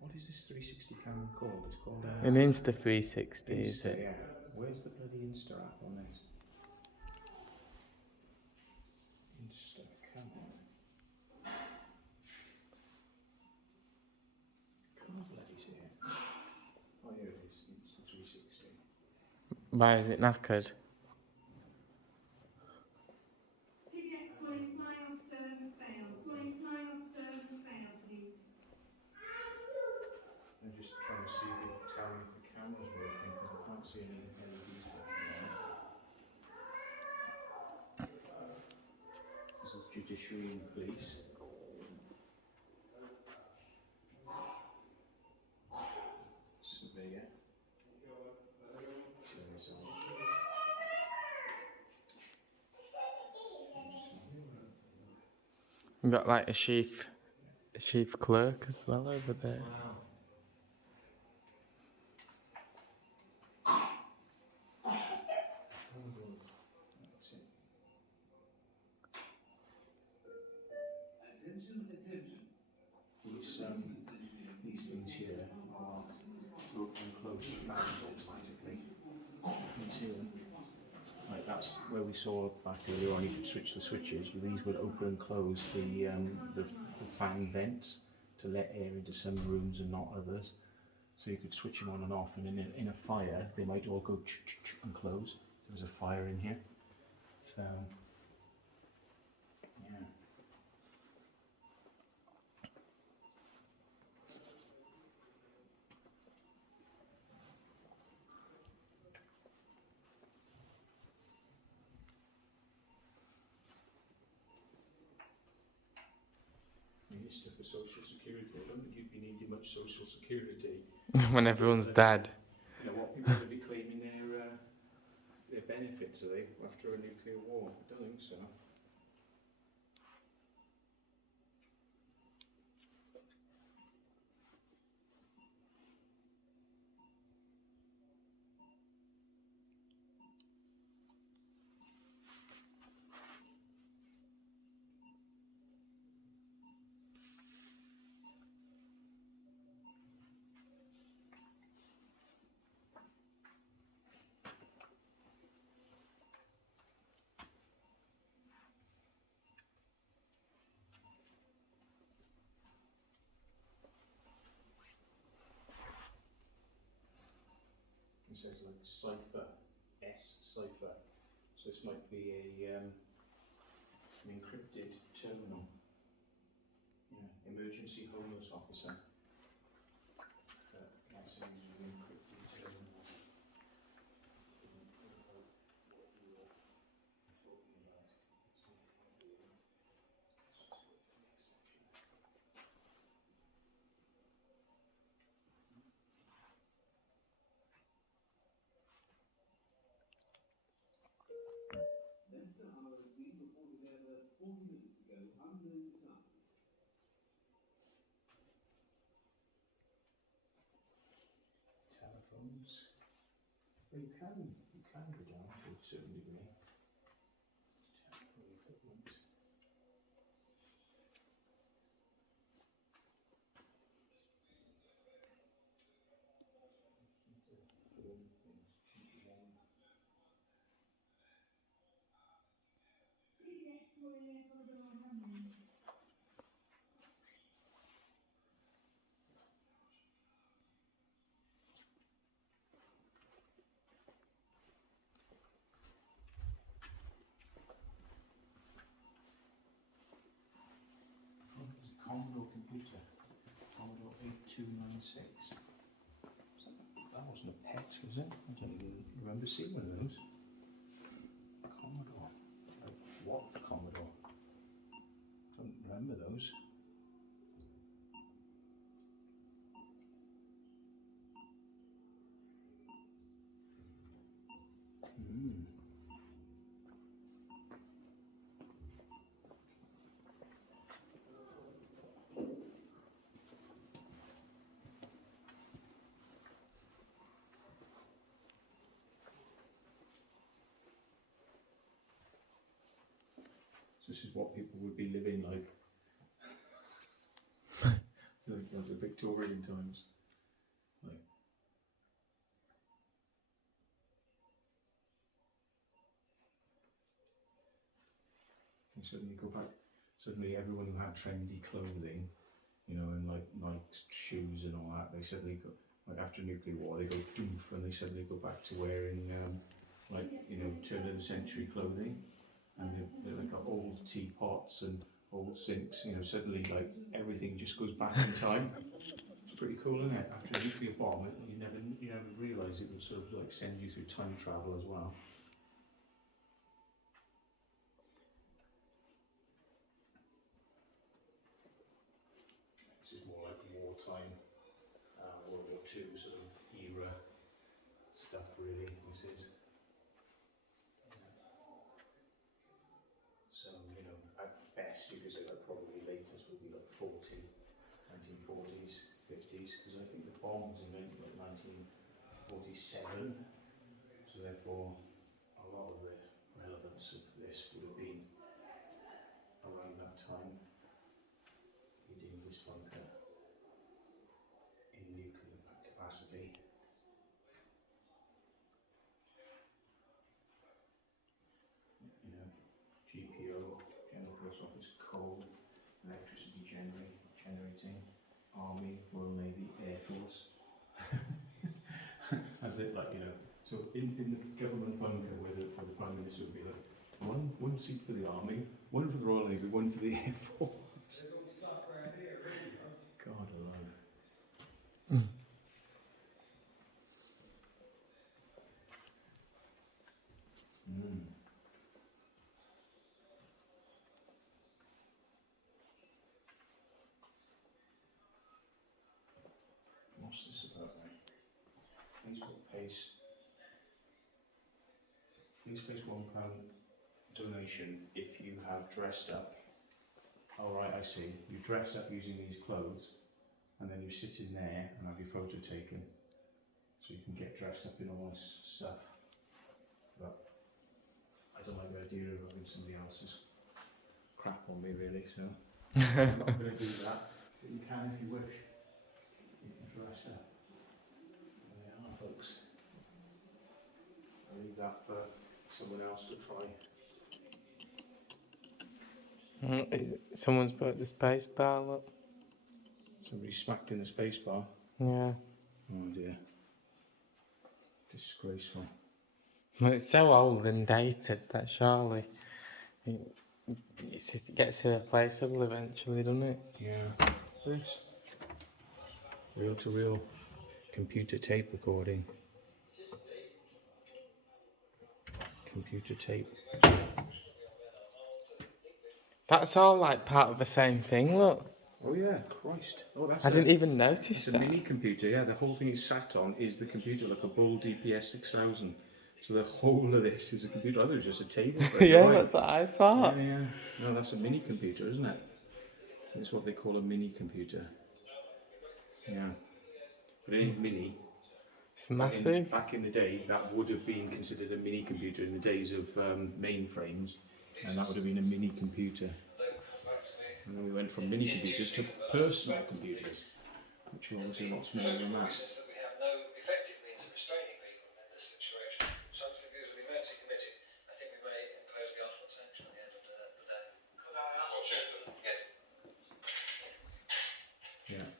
what is this 360 camera called? It's called, An Insta 360, is Insta, it? yeah. Where's the bloody Insta app on this? Insta, come on. Can't bloody see it. Oh, here it is. Insta 360. Why is it knackered? URBEX calling flying officer has failed. Calling flying officer has failed, please. I'm just trying to see if it tell me if the camera's working because I can't see any LEDs working. This is Judiciary and Police. Surveyor. Turn this on. We've got like a chief clerk as well over there. Wow. That's it. Attention, attention. These things here are open and close fans automatically. You can see them. Like that's where we saw back earlier on. You could switch the switches. But these would open and close the fan vents to let air into some rooms and not others. So you could switch them on and off. And in a fire, they might all go and close. There's a fire in here. So yeah. Minister for Social Security. I don't think you'd be needing much social security. When everyone's dead. You know what, people are going to be claiming their benefits, are they, after a nuclear war? I don't think so. It says like cipher, S cipher. So this might be an encrypted terminal. Yeah, emergency homeless officer. That seems an encrypted terminal. Leicester ROC reported error 40 minutes ago, unknown signs. Telephones. Well, you can go down to a certain degree. Telephone equipment. Oh, there's a Commodore computer. Commodore 8296. That wasn't a pet, was it? I don't even remember seeing one of those. Commodore. Like, what Commodore? Don't remember those. So this is what people would be living like. Like the Victorian times. Like. You suddenly go back, suddenly everyone who had trendy clothing, you know, and like Nike's shoes and all that, they suddenly go, like after nuclear war, they go doof and they suddenly go back to wearing, like, you know, turn of the century clothing. And they've got old teapots and old sinks, you know, suddenly like everything just goes back in time. It's pretty cool, isn't it? After a nuclear bomb, you never realise it would sort of like send you through time travel as well. This is more like wartime, World War II sort of era stuff really, this is. So, you know, at best you could say like probably latest would be like 1940s, 50s, because I think the bomb was invented like 1947, so therefore a lot of the relevance of this would have been around that time. Heating this bunker in nuclear capacity. You know, GPO, General Post Office, coal, electricity generating, Army, Royal Navy, Air Force. As it, like, you know, so in the government bunker where the Prime Minister would be like, one seat for the Army, one for the Royal Navy, one for the Air Force. They don't stop right here, really, huh? God alive. What's this about then? Please place £1 donation if you have dressed up. Oh right, I see. You dress up using these clothes and then you sit in there and have your photo taken. So you can get dressed up in all this stuff. But I don't like the idea of having somebody else's crap on me really, so I'm not going to do that. But you can if you wish. You can dress up. There they are, folks. I'll leave that for someone else to try. Someone's put the space bar, look. Somebody smacked in the space bar. Yeah. Oh dear. Disgraceful. Well, it's so old and dated that surely it gets irreplaceable eventually, doesn't it? Yeah. This reel-to-reel computer tape recording. Computer tape. That's all like part of the same thing, look. Oh yeah, Christ. Oh, that's I didn't even notice it's a that. mini computer, yeah. The whole thing it's sat on is the computer, like a Bull DPS 6000. So the whole of this is a computer. I thought it was just a table. But Yeah, you're right. that's what I thought. Yeah, yeah. No, that's a mini computer, isn't it? It's what they call a mini computer. Yeah. But it ain't mini. It's massive. Back in the day, that would have been considered a mini computer in the days of mainframes, and that would have been a mini computer. And then we went from mini computers to personal computers, which are obviously a lot smaller than that. That we have no effective means of restraining people in this situation. So I think as an emergency committee, I think we may impose the ultimate sanction at the end of the day. Could I ask? Yes. Yeah.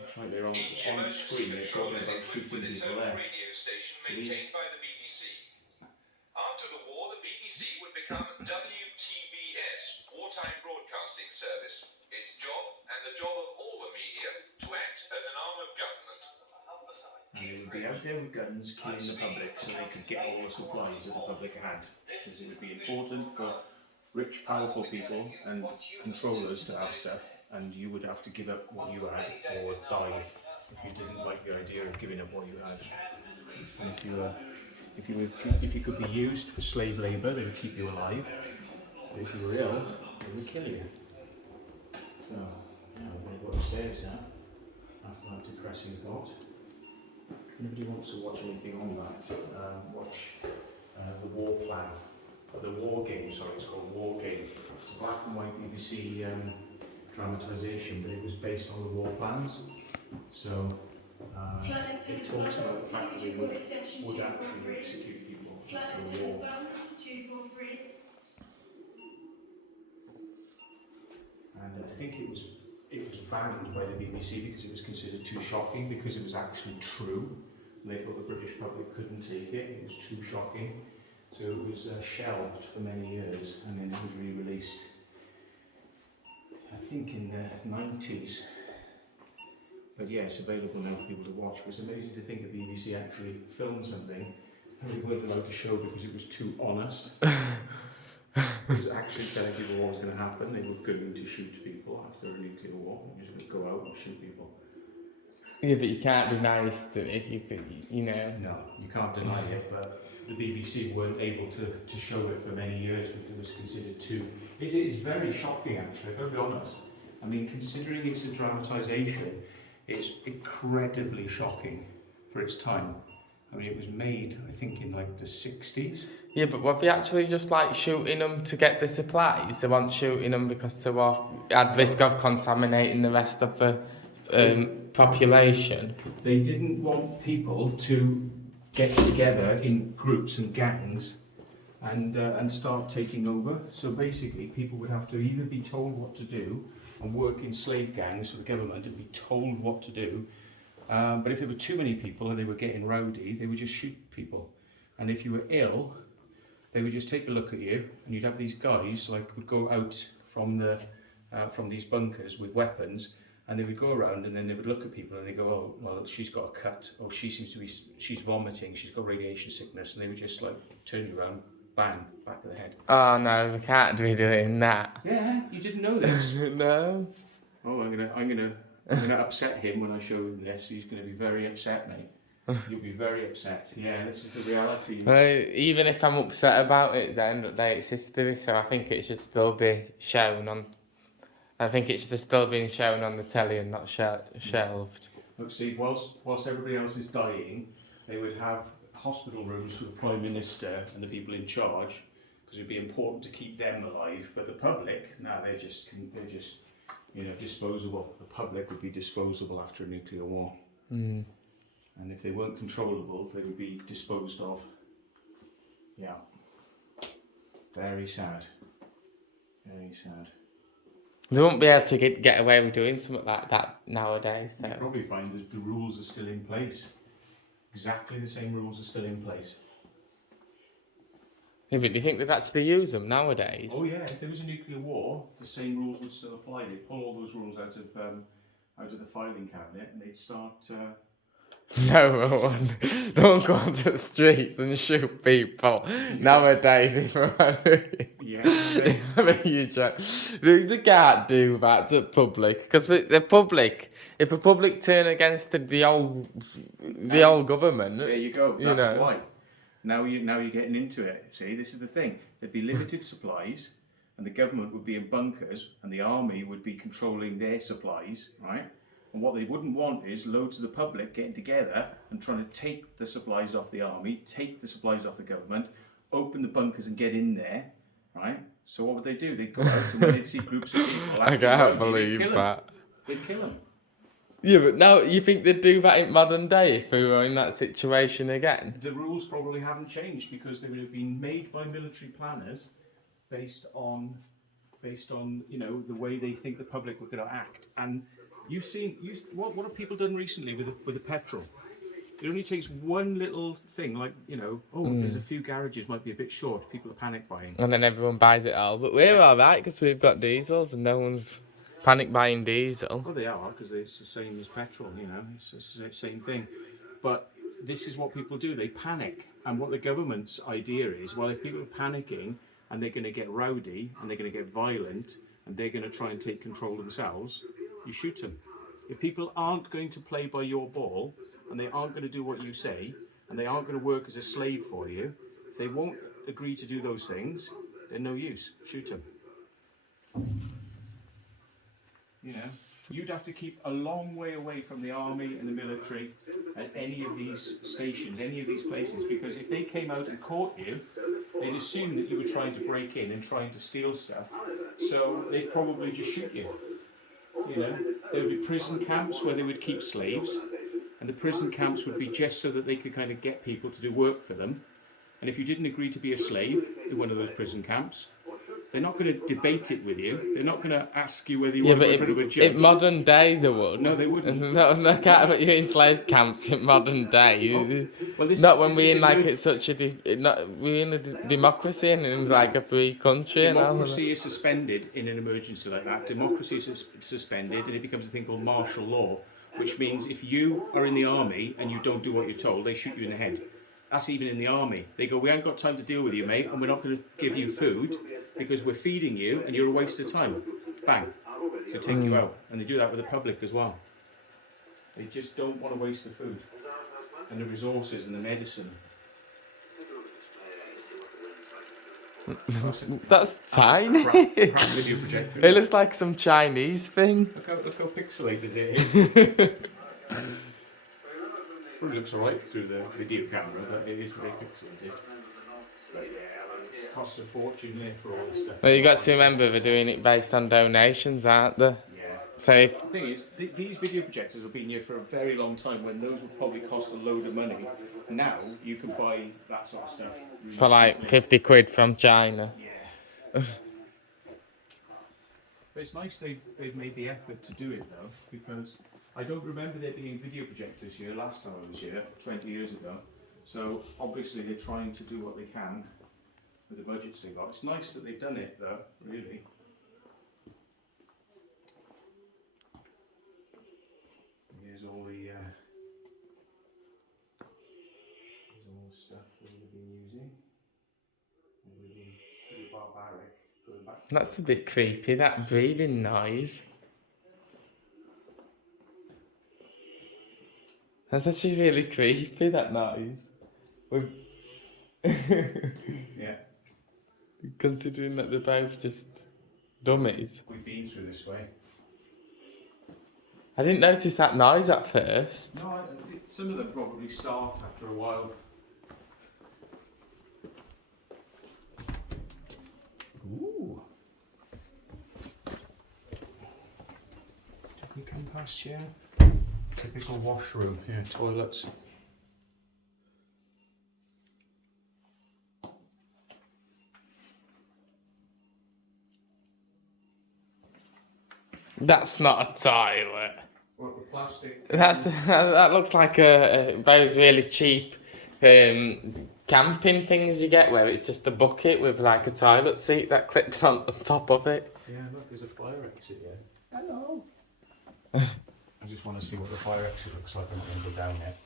That's right, they're on the screen, they're talking about shooting people there. Radio station maintained by the BBC. After the war, the BBC would become WTBS, Wartime Broadcasting Service. Its job, and the job of all the media, to act as an arm of government. And they would be out there with guns killing the public so they could get all the supplies that the public had. Because it would be important for rich, powerful people and controllers to have stuff, and you would have to give up what you had or die if you didn't like the idea of giving up what you had. And if you could be used for slave labour, they would keep you alive. But if you were ill, they would kill you. So, I'm going to go upstairs now after that depressing thought. If anybody wants to watch anything on that, watch the War Plan. The War Game, sorry, it's called War Game. It's a black and white BBC dramatisation, but it was based on the war plans. So it talks about the fact that they would actually execute people after the war. And I think it was banned by the BBC because it was considered too shocking, because it was actually true. And they thought the British public couldn't take it. It was too shocking. So it was shelved for many years, and then it was re-released, I think, in the 90s. But yeah, it's available now for people to watch. But it's amazing to think the BBC actually filmed something that they weren't allowed to show because it was too honest. It was actually telling people what was going to happen. They were going to shoot people after a nuclear war. They were just going to go out and shoot people. Yeah, but you can't deny history. You could, you know. No, you can't deny it, but the BBC weren't able to show it for many years because it was considered too... It is very shocking, actually, I've got to be honest. I mean, considering it's a dramatisation, it's incredibly shocking for its time. I mean, it was made, I think, in like the 60s. Yeah, but were they actually just like shooting them to get the supplies? They weren't shooting them because they were at risk of contaminating the rest of the population. They didn't want people to get together in groups and gangs and start taking over. So basically, people would have to either be told what to do and work in slave gangs for the government and be told what to do. But if there were too many people and they were getting rowdy, they would just shoot people. And if you were ill, they would just take a look at you, and you'd have these guys like would go out from these bunkers with weapons, and they would go around and then they would look at people and they go, oh, well, she's got a cut, or she's vomiting, she's got radiation sickness, and they would just like turn you around, bang, back of the head. Oh no, we can't be doing that. Yeah, you didn't know this. No. Oh, I'm gonna upset him when I show him this. He's gonna be very upset, mate. You'll be very upset. Yeah, this is the reality. Even if I'm upset about it, at the end of the day, it's history, so I think it should still be shown on... I think it should have still been shown on the telly and not shelved. Look, see, whilst everybody else is dying, they would have hospital rooms for the Prime Minister and the people in charge, because it'd be important to keep them alive. But the public, they're just disposable. The public would be disposable after a nuclear war. Mm. And if they weren't controllable, they would be disposed of. Yeah. Very sad. Very sad. They won't be able to get away with doing something like that nowadays. So. You probably find that the rules are still in place. Exactly the same rules are still in place. Yeah, but do you think they'd actually use them nowadays? Oh yeah, if there was a nuclear war, the same rules would still apply. They'd pull all those rules out of the filing cabinet, and they'd start. No one. Don't go onto the streets and shoot people nowadays. If Yeah. They can't do that to public because the public. If the public turn against the old government, There you go. You That's know. why. Now you're getting into it. See, this is the thing. There'd be limited supplies, and the government would be in bunkers, and the army would be controlling their supplies, right? And what they wouldn't want is loads of the public getting together and trying to take the supplies off the army, take the supplies off the government, open the bunkers and get in there, right? So what would they do? They'd go out and when they'd see groups of people, I can't believe that. They'd kill them. Yeah, but now you think they'd do that in modern day if we were in that situation again? The rules probably haven't changed because they would have been made by military planners based on the way they think the public were going to act. And you've seen what have people done recently with the petrol? It only takes one little thing, like there's a few garages might be a bit short. People are panic buying, And then everyone buys it all. But we're all right because we've got diesels and no one's panic buying diesel. Oh, they are, because it's the same as petrol, it's the same thing. But this is what people do, they panic. And what the government's idea is, well, if people are panicking and they're going to get rowdy and they're going to get violent and they're going to try and take control themselves, you shoot them. If people aren't going to play by your ball and they aren't going to do what you say and they aren't going to work as a slave for you, if they won't agree to do those things, they're no use. Shoot them. You'd have to keep a long way away from the army and the military at any of these stations, any of these places, because if they came out and caught you, they'd assume that you were trying to break in and trying to steal stuff, so they'd probably just shoot you. There would be prison camps where they would keep slaves, and the prison camps would be just so that they could kind of get people to do work for them. And if you didn't agree to be a slave in one of those prison camps, they're not going to debate it with you. They're not going to ask you whether you want to go in front of a judge. In modern day, they would. No, they wouldn't. No, can't put you in slave camps in modern day. Not when we're in we're in a democracy and in like a free country. Democracy is suspended in an emergency like that. Democracy is suspended, and it becomes a thing called martial law, which means if you are in the army and you don't do what you're told, they shoot you in the head. That's even in the army. They go, we haven't got time to deal with you, mate, and we're not going to give you food because we're feeding you and you're a waste of time. Bang. So take you out. And they do that with the public as well. They just don't want to waste the food and the resources and the medicine. That's tiny. Crap video projector. It looks like some Chinese thing. Look how pixelated it is. Probably looks alright through the video camera, but it is very pixelated. But yeah, it costs a fortune there for all this stuff. Well, you got to remember they're doing it based on donations, aren't they? Yeah. So if The thing is, these video projectors have been here for a very long time when those would probably cost a load of money. Now you can buy that sort of stuff for like 50 quid from China. Yeah. But it's nice they've made the effort to do it though, because I don't remember there being video projectors here last time I was here, 20 years ago. So obviously they're trying to do what they can with the budgets they got. It's nice that they've done it though, really. Here's all the stuff that we've been using. We've been pretty barbaric going back. That's a bit creepy, that breathing noise. That's actually really creepy, that noise. Yeah. Considering that they're both just dummies. We've been through this way. I didn't notice that noise at first. No, some of them probably start after a while. Ooh. Did we come past here? Typical washroom here, toilets. That's not a toilet. What, the plastic? That looks like those really cheap camping things you get where it's just a bucket with like a toilet seat that clips on the top of it. Yeah, look, there's a fire exit here. Hello. I just want to see what the fire exit looks like. I'm not going to go down yet.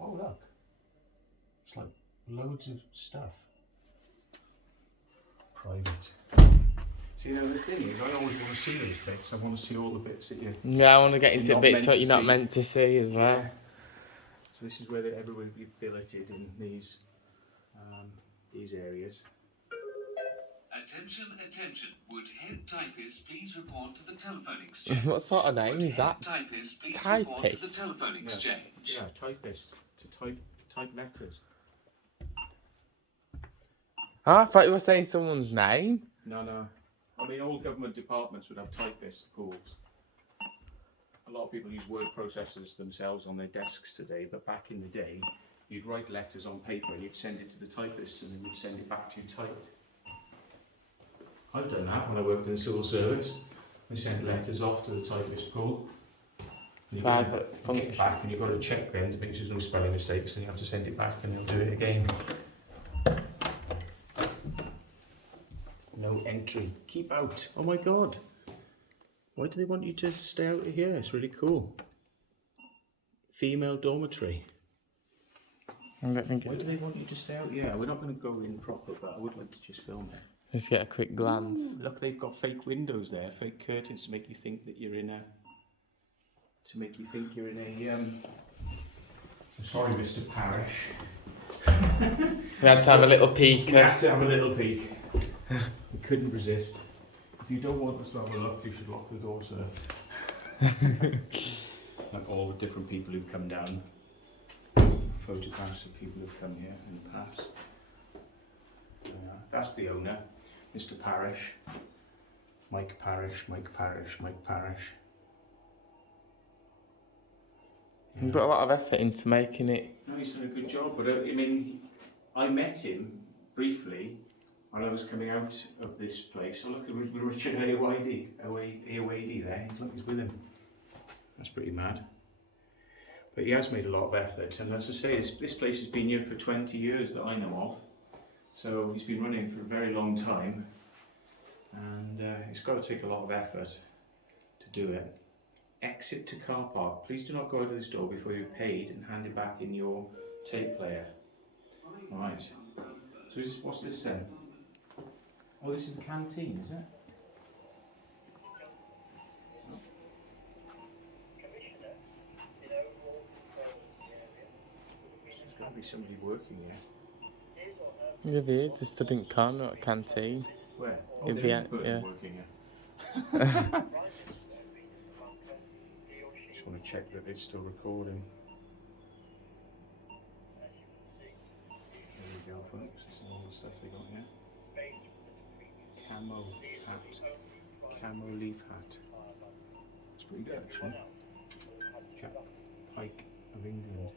Oh, look. It's like loads of stuff. Private. See, now the thing is, I always want to see those bits. I want to see all the bits that you... Yeah, I want to get into not bits meant that to you're not see. meant to see as well. So this is where everyone will be billeted in these areas. Attention, attention. Would head typists please report to the telephone exchange? What sort of name Would is that? head typists please report to the Typist? telephone exchange? Yeah, typist. To type letters. Oh, I thought you were saying someone's name. No. I mean, all government departments would have typist pools. A lot of people use word processors themselves on their desks today, but back in the day, you'd write letters on paper and you'd send it to the typist and they would send it back to you typed. I've done that when I worked in the civil service. We sent letters off to the typist pool. You get it back and you've got to check them to make sure there's no spelling mistakes, and you have to send it back and they'll do it again. No entry. Keep out. Oh my god. Why do they want you to stay out of here? It's really cool. Female dormitory. Why do they want you to stay out? Yeah, we're not going to go in proper, but I would like to just film it. Just get a quick glance. Ooh, look, they've got fake windows there, fake curtains to make you think that you're in a... Sorry, Mr. Parish. We had to have a little peek. We couldn't resist. If you don't want us to have a look, you should lock the door, sir. Like all the different people who've come down. Photographs of people who've come here in the past. That's the owner, Mr. Parish. Mike Parish. You put a lot of effort into making it. No, he's done a good job, but I mean, I met him briefly when I was coming out of this place. So look, there was Richard Aowadey there. Look, he's with him. That's pretty mad. But he has made a lot of effort, and as I say, this place has been here for 20 years that I know of. So he's been running for a very long time, and it's got to take a lot of effort to do it. Exit to car park. Please do not go out of this door before you've paid and hand it back in your tape player. Right. So what's this then? Oh, this is the canteen, is it? There's got to be somebody working here. Yeah, there is. Just didn't come, not a canteen. Where? Oh, It'd there is be a person yeah. working here. Just want to check that it's still recording. There we go, folks. This is all the stuff they got here. Camo hat. Camo leaf hat. It's pretty good, actually. Jack Pike of England.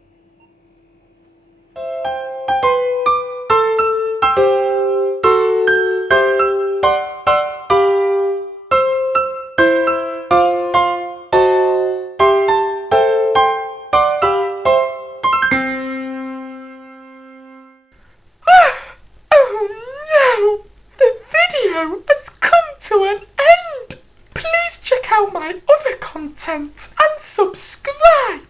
To an end. Please check out my other content and subscribe.